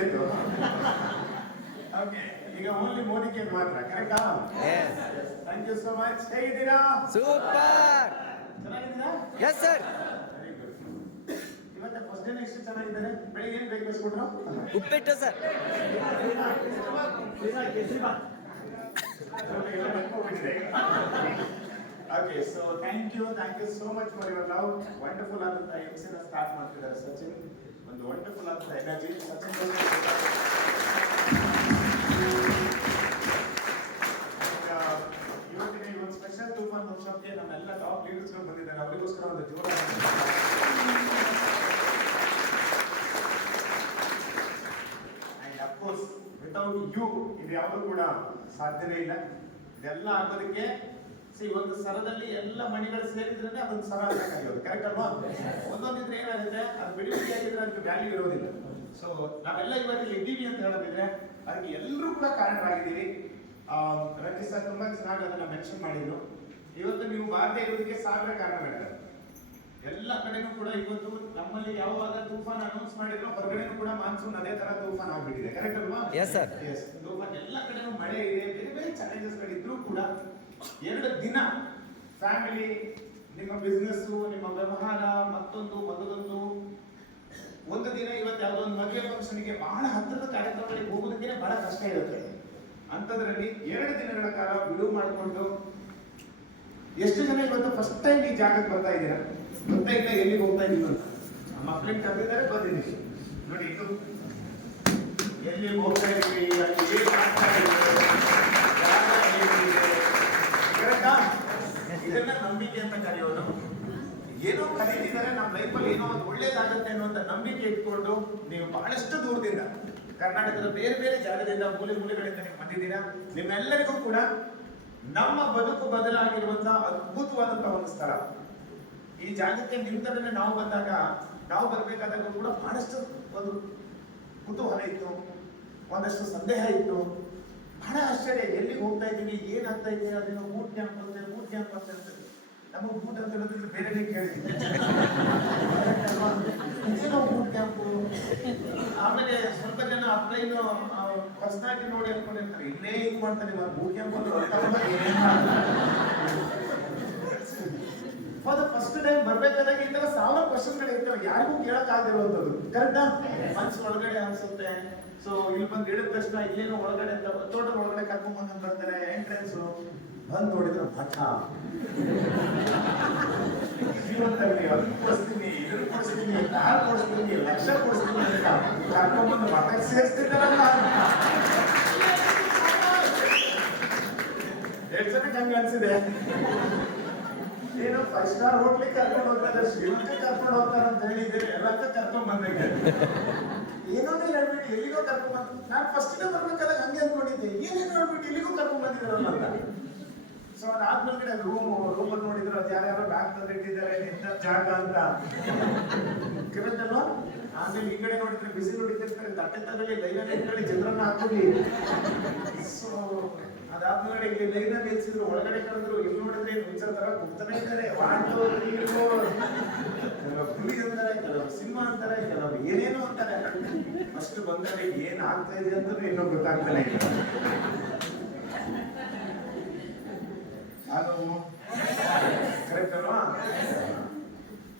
ಒಳ್ಳೇದು. ಓಕೆ, ಈಗ ಓನ್ಲಿ ಮೋದಿಗೆ ಮಾತ್ರ, ಕರೆಕ್ಟಾ? Thank you so much. ಹೇಗಿದ್ದೀರಾ? ಸೂಪರ್. ಚೆನ್ನಾಗಿದ್ದೀರಾ? Yes sir. Very good. ಇವತ್ತು ಫಸ್ಟ್ ಡೇ ಎಷ್ಟು ಚೆನ್ನಾಗಿದ್ದಾರೆ. ಬೆಳಿಗ್ಗೆ ಏನು ಬ್ರೇಕ್ಫಾಸ್ಟ್ ಕೊಟ್ರು? ಉಪ್ಪಿಟ್ಟು sir. Okay, so thank you so much for your love. Wonderful ಆದಂತ ಎಪಿಸೋಡ್ ಸ್ಟಾರ್ಟ್ ಮಾಡ್ತಿದ್ದಾರೆ ಸಚಿನ್. ಒಂದು ವಂಡರ್ಫುಲ್ ಆದಂತ ಎನರ್ಜಿ ಸಚಿನ್. ಇವತ್ತಿನ ಈ ಒಂದು ಸ್ಪೆಷಲ್ ತೂಫಾನ್ ವರ್ಕ್ಶಾಪ್ಗೆ ನಮ್ಮೆಲ್ಲ ಟಾಪ್ ಲೀಡರ್ಸ್ಗಳು ಬಂದಿದ್ದಾರೆ. ಅವರಿಗೋಸ್ಕರ ಒಂದು ಜೋರಾದ ಅಂಡ್ ಅಫ್ಕೋರ್ಸ್ ವಿತೌಟ್ ಯು ಇದು ಯಾವುದೂ ಕೂಡ ಸಾಧ್ಯನೇ ಇಲ್ಲ. ಇದೆಲ್ಲ ಆಗೋದಕ್ಕೆ ಒಂದು ಸರದಲ್ಲಿ ಎಲ್ಲ ಮಣಿಗಳು ಸೇರಿದ್ರೆ ಅದೊಂದು ಸರ ಆಗಬೇಕಾಗಿರೋದು, ಕರೆಕ್ಟ್ ಅಲ್ವಾ? ಒಂದೊಂದಿದ್ರೆ ಏನಾಗುತ್ತೆ, ಅದು ಬಿಡಿ ಬಿಡಿಯಾಗಿದ್ರೆ ಅದಕ್ಕೆ ವ್ಯಾಲ್ಯೂ ಇರೋದಿಲ್ಲ. ಸೊ ನಾವೆಲ್ಲ ಇವಾಗ ಇದ್ದೀವಿ ಅಂತ ಹೇಳೋದಿದ್ರೆ ಅದಕ್ಕೆ ಎಲ್ಲರೂ ಕೂಡ ಕಾರಣರಾಗಿದ್ದೀವಿ. ರವಿ ಸರ್ ತುಂಬಾ ಚೆನ್ನಾಗಿ ಅದನ್ನ ಮೆನ್ಷನ್ ಮಾಡಿದ್ರು. ಇವತ್ತು ನೀವು ಬಾರದೆ ಇರೋದಕ್ಕೆ ಸಾವಿರ ಕಾರಣಗಳಿದ್ದಾರೆ. ಎಲ್ಲ ಕಡೆನೂ ಕೂಡ ಇವತ್ತು ನಮ್ಮಲ್ಲಿ ಯಾವಾಗ ತೂಫಾನ್ ಅನೌನ್ಸ್ ಮಾಡಿದ್ರು ಹೊರಗಡೆನೂ ಕೂಡ ಮಾನ್ಸೂನ್ ಅದೇ ತರ ತೂಫಾನ್ ಆಗ್ಬಿಟ್ಟಿದೆ, ಕರೆಕ್ಟ್ ಅಲ್ವಾ? Yes sir. ಎಸ್, ತೂಫಾನ್ ಎಲ್ಲ ಕಡೆನೂ ಮಳೆ ಇದೆ, ಬೇರೆ ಬೇರೆ ಚಾಲೆಂಜಸ್ ಗಳಿದ್ರು ಕೂಡ 2 ದಿನ ಫ್ಯಾಮಿಲಿ, ನಿಮ್ಮ ಬಿಸ್ನೆಸ್, ನಿಮ್ಮ ವ್ಯವಹಾರ, ಮತ್ತೊಂದು ಒಂದು ದಿನ ಇವತ್ತು ಯಾವುದೋ ಒಂದು ಮದುವೆ ಫಂಕ್ಷನ್ಗೆ ಬಹಳ ಹತ್ತಿರದ ಕಾರ್ಯಕ್ರಮಗಳಿಗೆ ಹೋಗೋದಕ್ಕೆ ಬಹಳ ಕಷ್ಟ ಇರುತ್ತೆ. ಅಂಥದ್ರಲ್ಲಿ 2 ದಿನಗಳ ಕಾಲ ಬಿಡುವು ಮಾಡಿಕೊಂಡು ಎಷ್ಟು ಜನ ಇವತ್ತು ಫಸ್ಟ್ ಟೈಮ್ ಈ ಜಾಗಕ್ಕೆ ಬರ್ತಾ ಇದ್ದೀರಾ? ಗೊತ್ತಾ ಇಲ್ಲ ಎಲ್ಲಿಗೆ ಹೋಗ್ತಾ ಇದೀವಿ ಅಂತ. ಮಕ್ಕಳಿಗೆ ಕರೆದಿದ್ದಾರೆ, ಬಂದಿದ್ದೀವಿ ನೋಡಿ. ಇದು ಎಲ್ಲಿ ಹೋಗ್ತಾ ಇದೀವಿ, ಅಲ್ಲಿ ಏನು ಆಗ್ತಾ ಇದೆ, ಕರೆಕ್ಟಾ? ಇದನ್ನ ನಂಬಿಕೆ ಅಂತ ಕರೆಯೋದು. ಏನೋ ಕರೀತಿದ್ದಾರೆ, ನಮ್ಮ ಲೈಫಲ್ಲಿ ಏನೋ ಒಂದು ಒಳ್ಳೇದಾಗುತ್ತೆ ಅನ್ನುವಂಥ ನಂಬಿಕೆ ಇಟ್ಕೊಂಡು ನೀವು ಬಹಳಷ್ಟು ದೂರದಿಂದ ಕರ್ನಾಟಕದ ಬೇರೆ ಬೇರೆ ಜಾಗದಿಂದ ಮೂಲೆಗಳಿಂದ ನೀವು ಬಂದಿದ್ದೀರಾ. ನಿಮ್ಮೆಲ್ಲರಿಗೂ ಕೂಡ ನಮ್ಮ ಬದುಕು ಬದಲಾಗಿರುವಂತಹ ಅದ್ಭುತವಾದಂತಹ ಒಂದು ಸ್ಥಳ. ಈ ಜಾಗಕ್ಕೆ ನಿಂತರೇ ನಾವು ಬಂದಾಗ, ನಾವು ಬರ್ಬೇಕಾದಾಗ ಕೂಡ ಬಹಳಷ್ಟು ಒಂದು ಕುತೂಹಲ ಇತ್ತು, ಒಂದಷ್ಟು ಸಂದೇಹ ಇತ್ತು, ಬಹಳ ಆಶ್ಚರ್ಯ. ಎಲ್ಲಿಗೆ ಹೋಗ್ತಾ ಇದ್ದೀವಿ, ಏನಾಗ್ತಾ ಇದೆ, ಅದೇನೋ ಬೂಟ್ ಕ್ಯಾಂಪ್ ಅಂತ ನಮಗೆ ಬೂಟ್ ಅಂತ ಹೇಳೋದ್ರಿಂದ ಬೇರೆ ಕೇಳಿದ್ವಿ, ಏನೋ ಬೂಟ್ ಕ್ಯಾಂಪು. ಆಮೇಲೆ ಸ್ವಲ್ಪ ಜನ ಅಪ್ಲೈನ್ ಹೊಸದಾಗಿ ನೋಡಿ ಅನ್ಕೊಂಡಿರ್ತಾರೆ, ಇಲ್ಲೇ ಹಿಂಗ್ ಮಾಡ್ತಾರೆ, boot camp for the first time ಬರ್ಬೇಕಾದಾಗ ಈ ತರ ಸಾವಿರ ಕ್ವಶನ್ಗಳು ಇರ್ತವೆ, ಯಾರಿಗೂ ಕೇಳಕ್ ಆಗಿರುವಂತದ್ದು, ಕರೆಕ್ಟಾ? ಮನ್ಸು ಒಳಗಡೆ ಅನ್ಸುತ್ತೆ. ಸೊ ಇಲ್ಲಿ ಬಂದು ಹೇಳಿದ ತಕ್ಷಣ ಇಲ್ಲೇನೋ ಒಳಗಡೆ ಅಂತ ತೋಟದ ಒಳಗಡೆ ಕರ್ಕೊಂಡ್ ಬಂದ್ ಬರ್ತಾರೆ. ಎಂಟ್ರೆನ್ಸ್ ಬಂದ್ ನೋಡಿದ್ರೆ ಭಟ್ಟ ಅದನ್ನ ಕೊಡಿಸ್ತೀನಿ, ಇದನ್ನ ಕೊಡಿಸ್ತೀನಿ, ಕಾರ್ ಕೊಡಿಸ್ತೀನಿ, ಲಕ್ಷ ಕೊಡಿಸ್ತೀನಿ ಅಂತ ಕರ್ಕೊಂಡ್ಬಂದು ಮಠಕ್ಕೆ ಸೇರಿಸ್ತಿದ್ದಾರಲ್ಲ. ಎಷ್ಟು ಜನಕ್ಕೆ ಹಂಗ ಅನ್ಸಿದೆ? ಏನು 5 ಸ್ಟಾರ್ ಹೋಟ್ಲಿಗೆ ಕರ್ಕೊಂಡು ಹೋಗ್ತಾರೆ, ಶ್ರೀಮಂತ ಕರ್ಕೊಂಡು ಹೋಗ್ತಾರೆ ಅಂತ ಹೇಳಿದ್ದೇವೆ, ಎಲ್ಲಕ್ಕ ಕರ್ಕೊಂಡ್ ಬಂದಂಗೆ ಏನೋ ಹೇಳ್ಬಿಟ್ಟು ಎಲ್ಲಿಗೋ ಕರ್ಕೊಂಡ್ ಬಂದ. ನಾನು ಫಸ್ಟ್ ಡೇ ಬರ್ಬೇಕಾದಾಗ ಹಂಗೆ ಅಂದ್ಕೊಂಡಿದ್ದೆ, ಏನೇನು ಹೇಳ್ಬಿಟ್ಟು ಇಲ್ಲಿಗೂ ಕರ್ಕೊಂಡ್ ಬಂದಿದ್ದಾರಲ್ಲ ಅಂತ. ಸೊ ಅದಾದ್ಮೇಲೆ ರೂಮಲ್ಲಿ ನೋಡಿದ್ರು, ಅದು ಯಾರ್ಯಾರೋ ಬ್ಯಾಗ್ ತಂದಿಟ್ಟಿದ್ದಾರೆ, ನಿಂತ ಜಾಗ ಅಂತ, ಕರೆಕ್ಟ್ ಅಲ್ವಾ? ಆಮೇಲೆ ಈ ಕಡೆ ನೋಡಿದ್ರೆ ಬಿಸಿ ನೋಡಿದ್ರೆ ತಟ್ಟೆ ತಗಲಿ, ಲೈನಲ್ಲಿ ಇಟ್ಕೊಳ್ಳಿ, ಚಿತ್ರಾನ್ನ ಹಾಕೊಳ್ಳಿ. ಸೊ ಅದಾದ್ಮೇಲೆ ಇಲ್ಲಿ ಲೈನ ನಿಲ್ಸಿದ್ರು, ಒಳಗಡೆ ಕರೆದ್ರು, ಇಲ್ಲಿ ನೋಡಿದ್ರೆ ಹುಚ್ಚರ ತರ ಕೂಗ್ತಾನೆ ಇದ್ದಾರೆ. ಕೆಲವರು ಹುಲಿ ಅಂತಾರೆ, ಕೆಲವರು ಸಿಂಹ ಅಂತಾರೆ, ಕೆಲವರು ಏನೇನೋ ಅಂತಾರೆ. ಅಷ್ಟು ಬಂದರೆ ಏನ್ ಆಗ್ತಾ ಇದೆ ಅಂತ ಇನ್ನೂ ಗೊತ್ತಾಗ್ತಾನೆ ಇಲ್ಲ. ಅದು ಕರೆಕ್ಟ್ ಅಲ್ವಾ?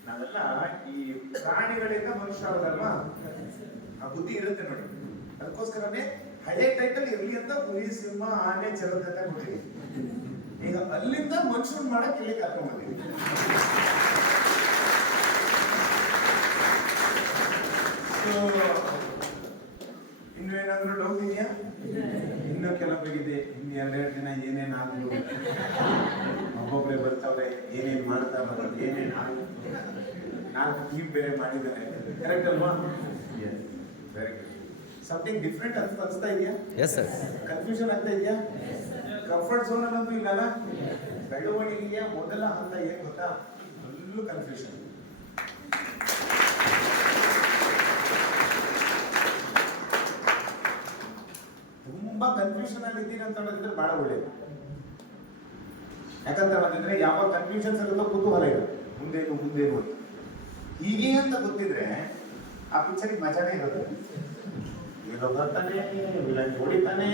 ನಾವೆಲ್ಲ ಈ ಪ್ರಾಣಿಗಳಿಂದ ಮನುಷ್ಯ ಆಗೋದಲ್ವಾ, ಆ ಬುದ್ಧಿ ಇರುತ್ತೆ ನೋಡಿ. ಅದಕ್ಕೋಸ್ಕರನೇ ಹಳೆ ಟೈಟಲ್ ಇರ್ಲಿ ಅಂತ ಹುಲಿ, ಸಿಂಹ, ಆನೆ, ಚಿರತೆ ಅಂತ ಕೊಟ್ಟಿವಿ. ಈಗ ಅಲ್ಲಿಂದ ಮನುಷ್ಯನ್ ಮಾಡಕ್ ಇಲ್ಲಿ ಕರ್ಕೊಂಡ್ ಬಂದಿವಿ. ಇನ್ನು ಏನಾದ್ರು ಡೌಟ್ ಇದೆಯಾ? ಇನ್ನೂ ಕೆಲವರಿಗಿದೆ, ಇನ್ನು 2 ದಿನ ಏನೇನಾಗ್ಲು, ಒಬ್ಬೊಬ್ರೆ ಬರ್ತಾವ್ರೆ, ಏನೇನ್ ಮಾಡ್ತಾ ಬರೋದು, ಏನೇನ್ ಆಗುತ್ತೆ, 4 ಟೀಮ್ ಬೇರೆ ಮಾಡಿದ್ದಾರೆ, ಕರೆಕ್ಟ್ ಅಲ್ವಾ? Very good. ಸಮಥಿಂಗ್ ಡಿಫ್ರೆಂಟ್ ಅಂತ ಅನಿಸ್ತಾ ಇದೆಯಾ? Yes sir. ಕನ್ಫ್ಯೂಷನ್ ಆಗ್ತಾ ಇದೆಯಾ? ಕಂಫರ್ಟ್ ಝೋನ್ ಅನ್ನೋದು ಇಲ್ಲಲ್ಲ. ಬೆಳವಣಿಗೆಯ ಮೊದಲ ಹಂತ ಏನ್ ಗೊತ್ತಾ? Full confusion. ತುಂಬಾ ಕನ್ಫ್ಯೂಷನ್ ಅಲ್ಲಿ ಇದ್ದೀರಿ ಅಂತ ಹೇಳಿದ್ರೆ ಬಹಳ ಒಳ್ಳೇದು. ಯಾಕಂತ ಹೇಳಿದ್ರೆ ಯಾವ ಕನ್ಫ್ಯೂಷನ್ಸ್ ಇರುತ್ತೋ ಕುತೂಹಲ ಇರುತ್ತೆ, ಮುಂದೇನು ಹೀಗೆ ಅಂತ ಗೊತ್ತಿದ್ರೆ ಆ ಪಿಕ್ಚರಿಗೆ ಮಜಾನೇ ಇರುತ್ತೆ. ಹೀರೋ ಬರ್ತಾನೆ, ವಿಲನ್ ಹೊಡಿತಾನೆ,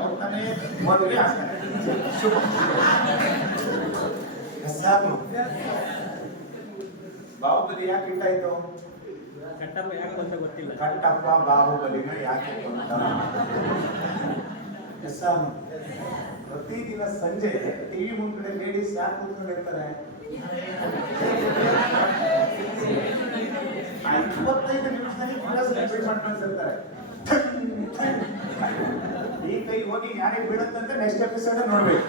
ಹೋಗ್ತಾನೆ, ಮದುವೆ ಆಗ್ತಾನೆ. ಶುಭ. ಸಾಕು. ಬಾಹುಬಲಿ ಯಾಕೆ ಇಟ್ಟಾಯ್ತು? ಕಟ್ಟಪ್ಪ ಯಾಕೆ ಅಂತ ಗೊತ್ತಿಲ್ಲ. ಕಟ್ಟಪ್ಪ ಬಾಹುಬಲಿನ ಯಾಕೆ ಅಂತ. ಸಾಕು. ಪ್ರತಿದಿನ ಸಂಜೆ ಟಿವಿ ಮುಂದೆ ಲೇಡೀಸ್ ಯಾಕೆ ಕೂತ್ಕೊಂಡಿರ್ತಾರೆ? 25 ನಿಮಿಷದಲ್ಲಿ ಮಾಡ್ಕೊಂಡಿರ್ತಾರೆ. ಈ ಕೈ ಹೋಗಿ ಯಾರಿಗೆ ಬೀಳುತ್ತಂತೆ ನೆಕ್ಸ್ಟ್ ಎಪಿಸೋಡ್ ನೋಡ್ಬೇಕು.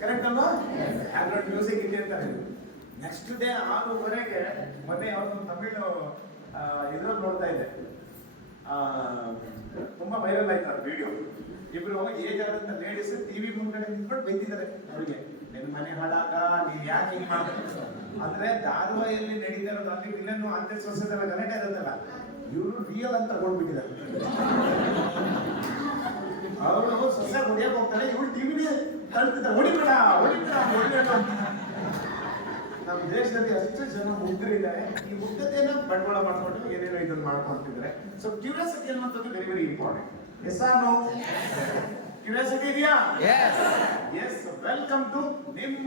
ಕರೆಕ್ಟ್ ಅಲ್ವಾ? ಬ್ಯಾಕ್ಗ್ರೌಂಡ್ ಮ್ಯೂಸಿಕ್ ಇದೆ ಅಂತಾರೆ. ನೆಕ್ಸ್ಟ್ ಡೇ 6:30ಗೆ ಮೊನ್ನೆ ಅವ್ರದ್ದು ತಮಿಳು ಇದ್ರಲ್ಲಿ ನೋಡ್ತಾ ಇದ್ದೆ. ತುಂಬಾ ವೈರಲ್ ಆಯ್ತು ಆ ವಿಡಿಯೋ. ಇಬ್ರು ಏಜ್ ಆದಂತ ಲೇಡೀಸ್ ಟಿವಿ ಮುಂದ್ಗಡೆ ನಿಂತ್ಕೊಂಡು ಬೈತಿದ್ದಾರೆ ಅವ್ರಿಗೆ, ನಿನ್ ಮನೆ ಹಾಳಾಗ ನೀವ್ ಯಾಕೆ ಹಿಂಗ್ ಮಾಡ್ಬೇಕು ಅಂದ್ರೆ ಧಾರಾವಾಹಿಯಲ್ಲಿ ನಡೀತಾ ಇರೋದು ಅಲ್ಲಿ ವಿಲನ್ನು ಅಂತ ಸೊಸೆದೆಲ್ಲ ಗಲಾಟೆ ಇರುತ್ತಲ್ಲ, ಇವರು ರಿಯಲ್ ಅಂತ ತಗೊಂಡ್ಬಿಟ್ಟಿದ್ದಾರೆ. ಅವರು ಸೊಸೆ ಹೊಡಿಯಕ್ ಹೋಗ್ತಾರೆ, ಇವ್ರು ಟಿವಿನೇ ಕಳ್ತಿದ್ದಾರೆ, ಹೊಡಿಬೇಡ ಹೊಡಿಬೇಡ ಹೊಡಿಬೇಡ ಅಂತ. ನಮ್ಮ ದೇಶದಲ್ಲಿ ಅಷ್ಟು ಜನ ಮುಗ್ಧರಿದ್ದಾರೆ. ಈ ಮುಗ್ಧತೆಯನ್ನ ಬಂಡವಾಳ ಮಾಡ್ಕೊಂಡು ಏನೇನೋ ಇದನ್ನ ಮಾಡ್ಕೊಂತಿದ್ದಾರೆ. ಸೊ ಕ್ಯೂರಿಯಾಸಿಟಿ ಅನ್ನುವಂಥದ್ದು very very important. Yes or no? Curiosity ಇದೆಯಾ? ಎಸ್. ವೆಲ್ಕಮ್ ಟು ನಿಮ್ಮ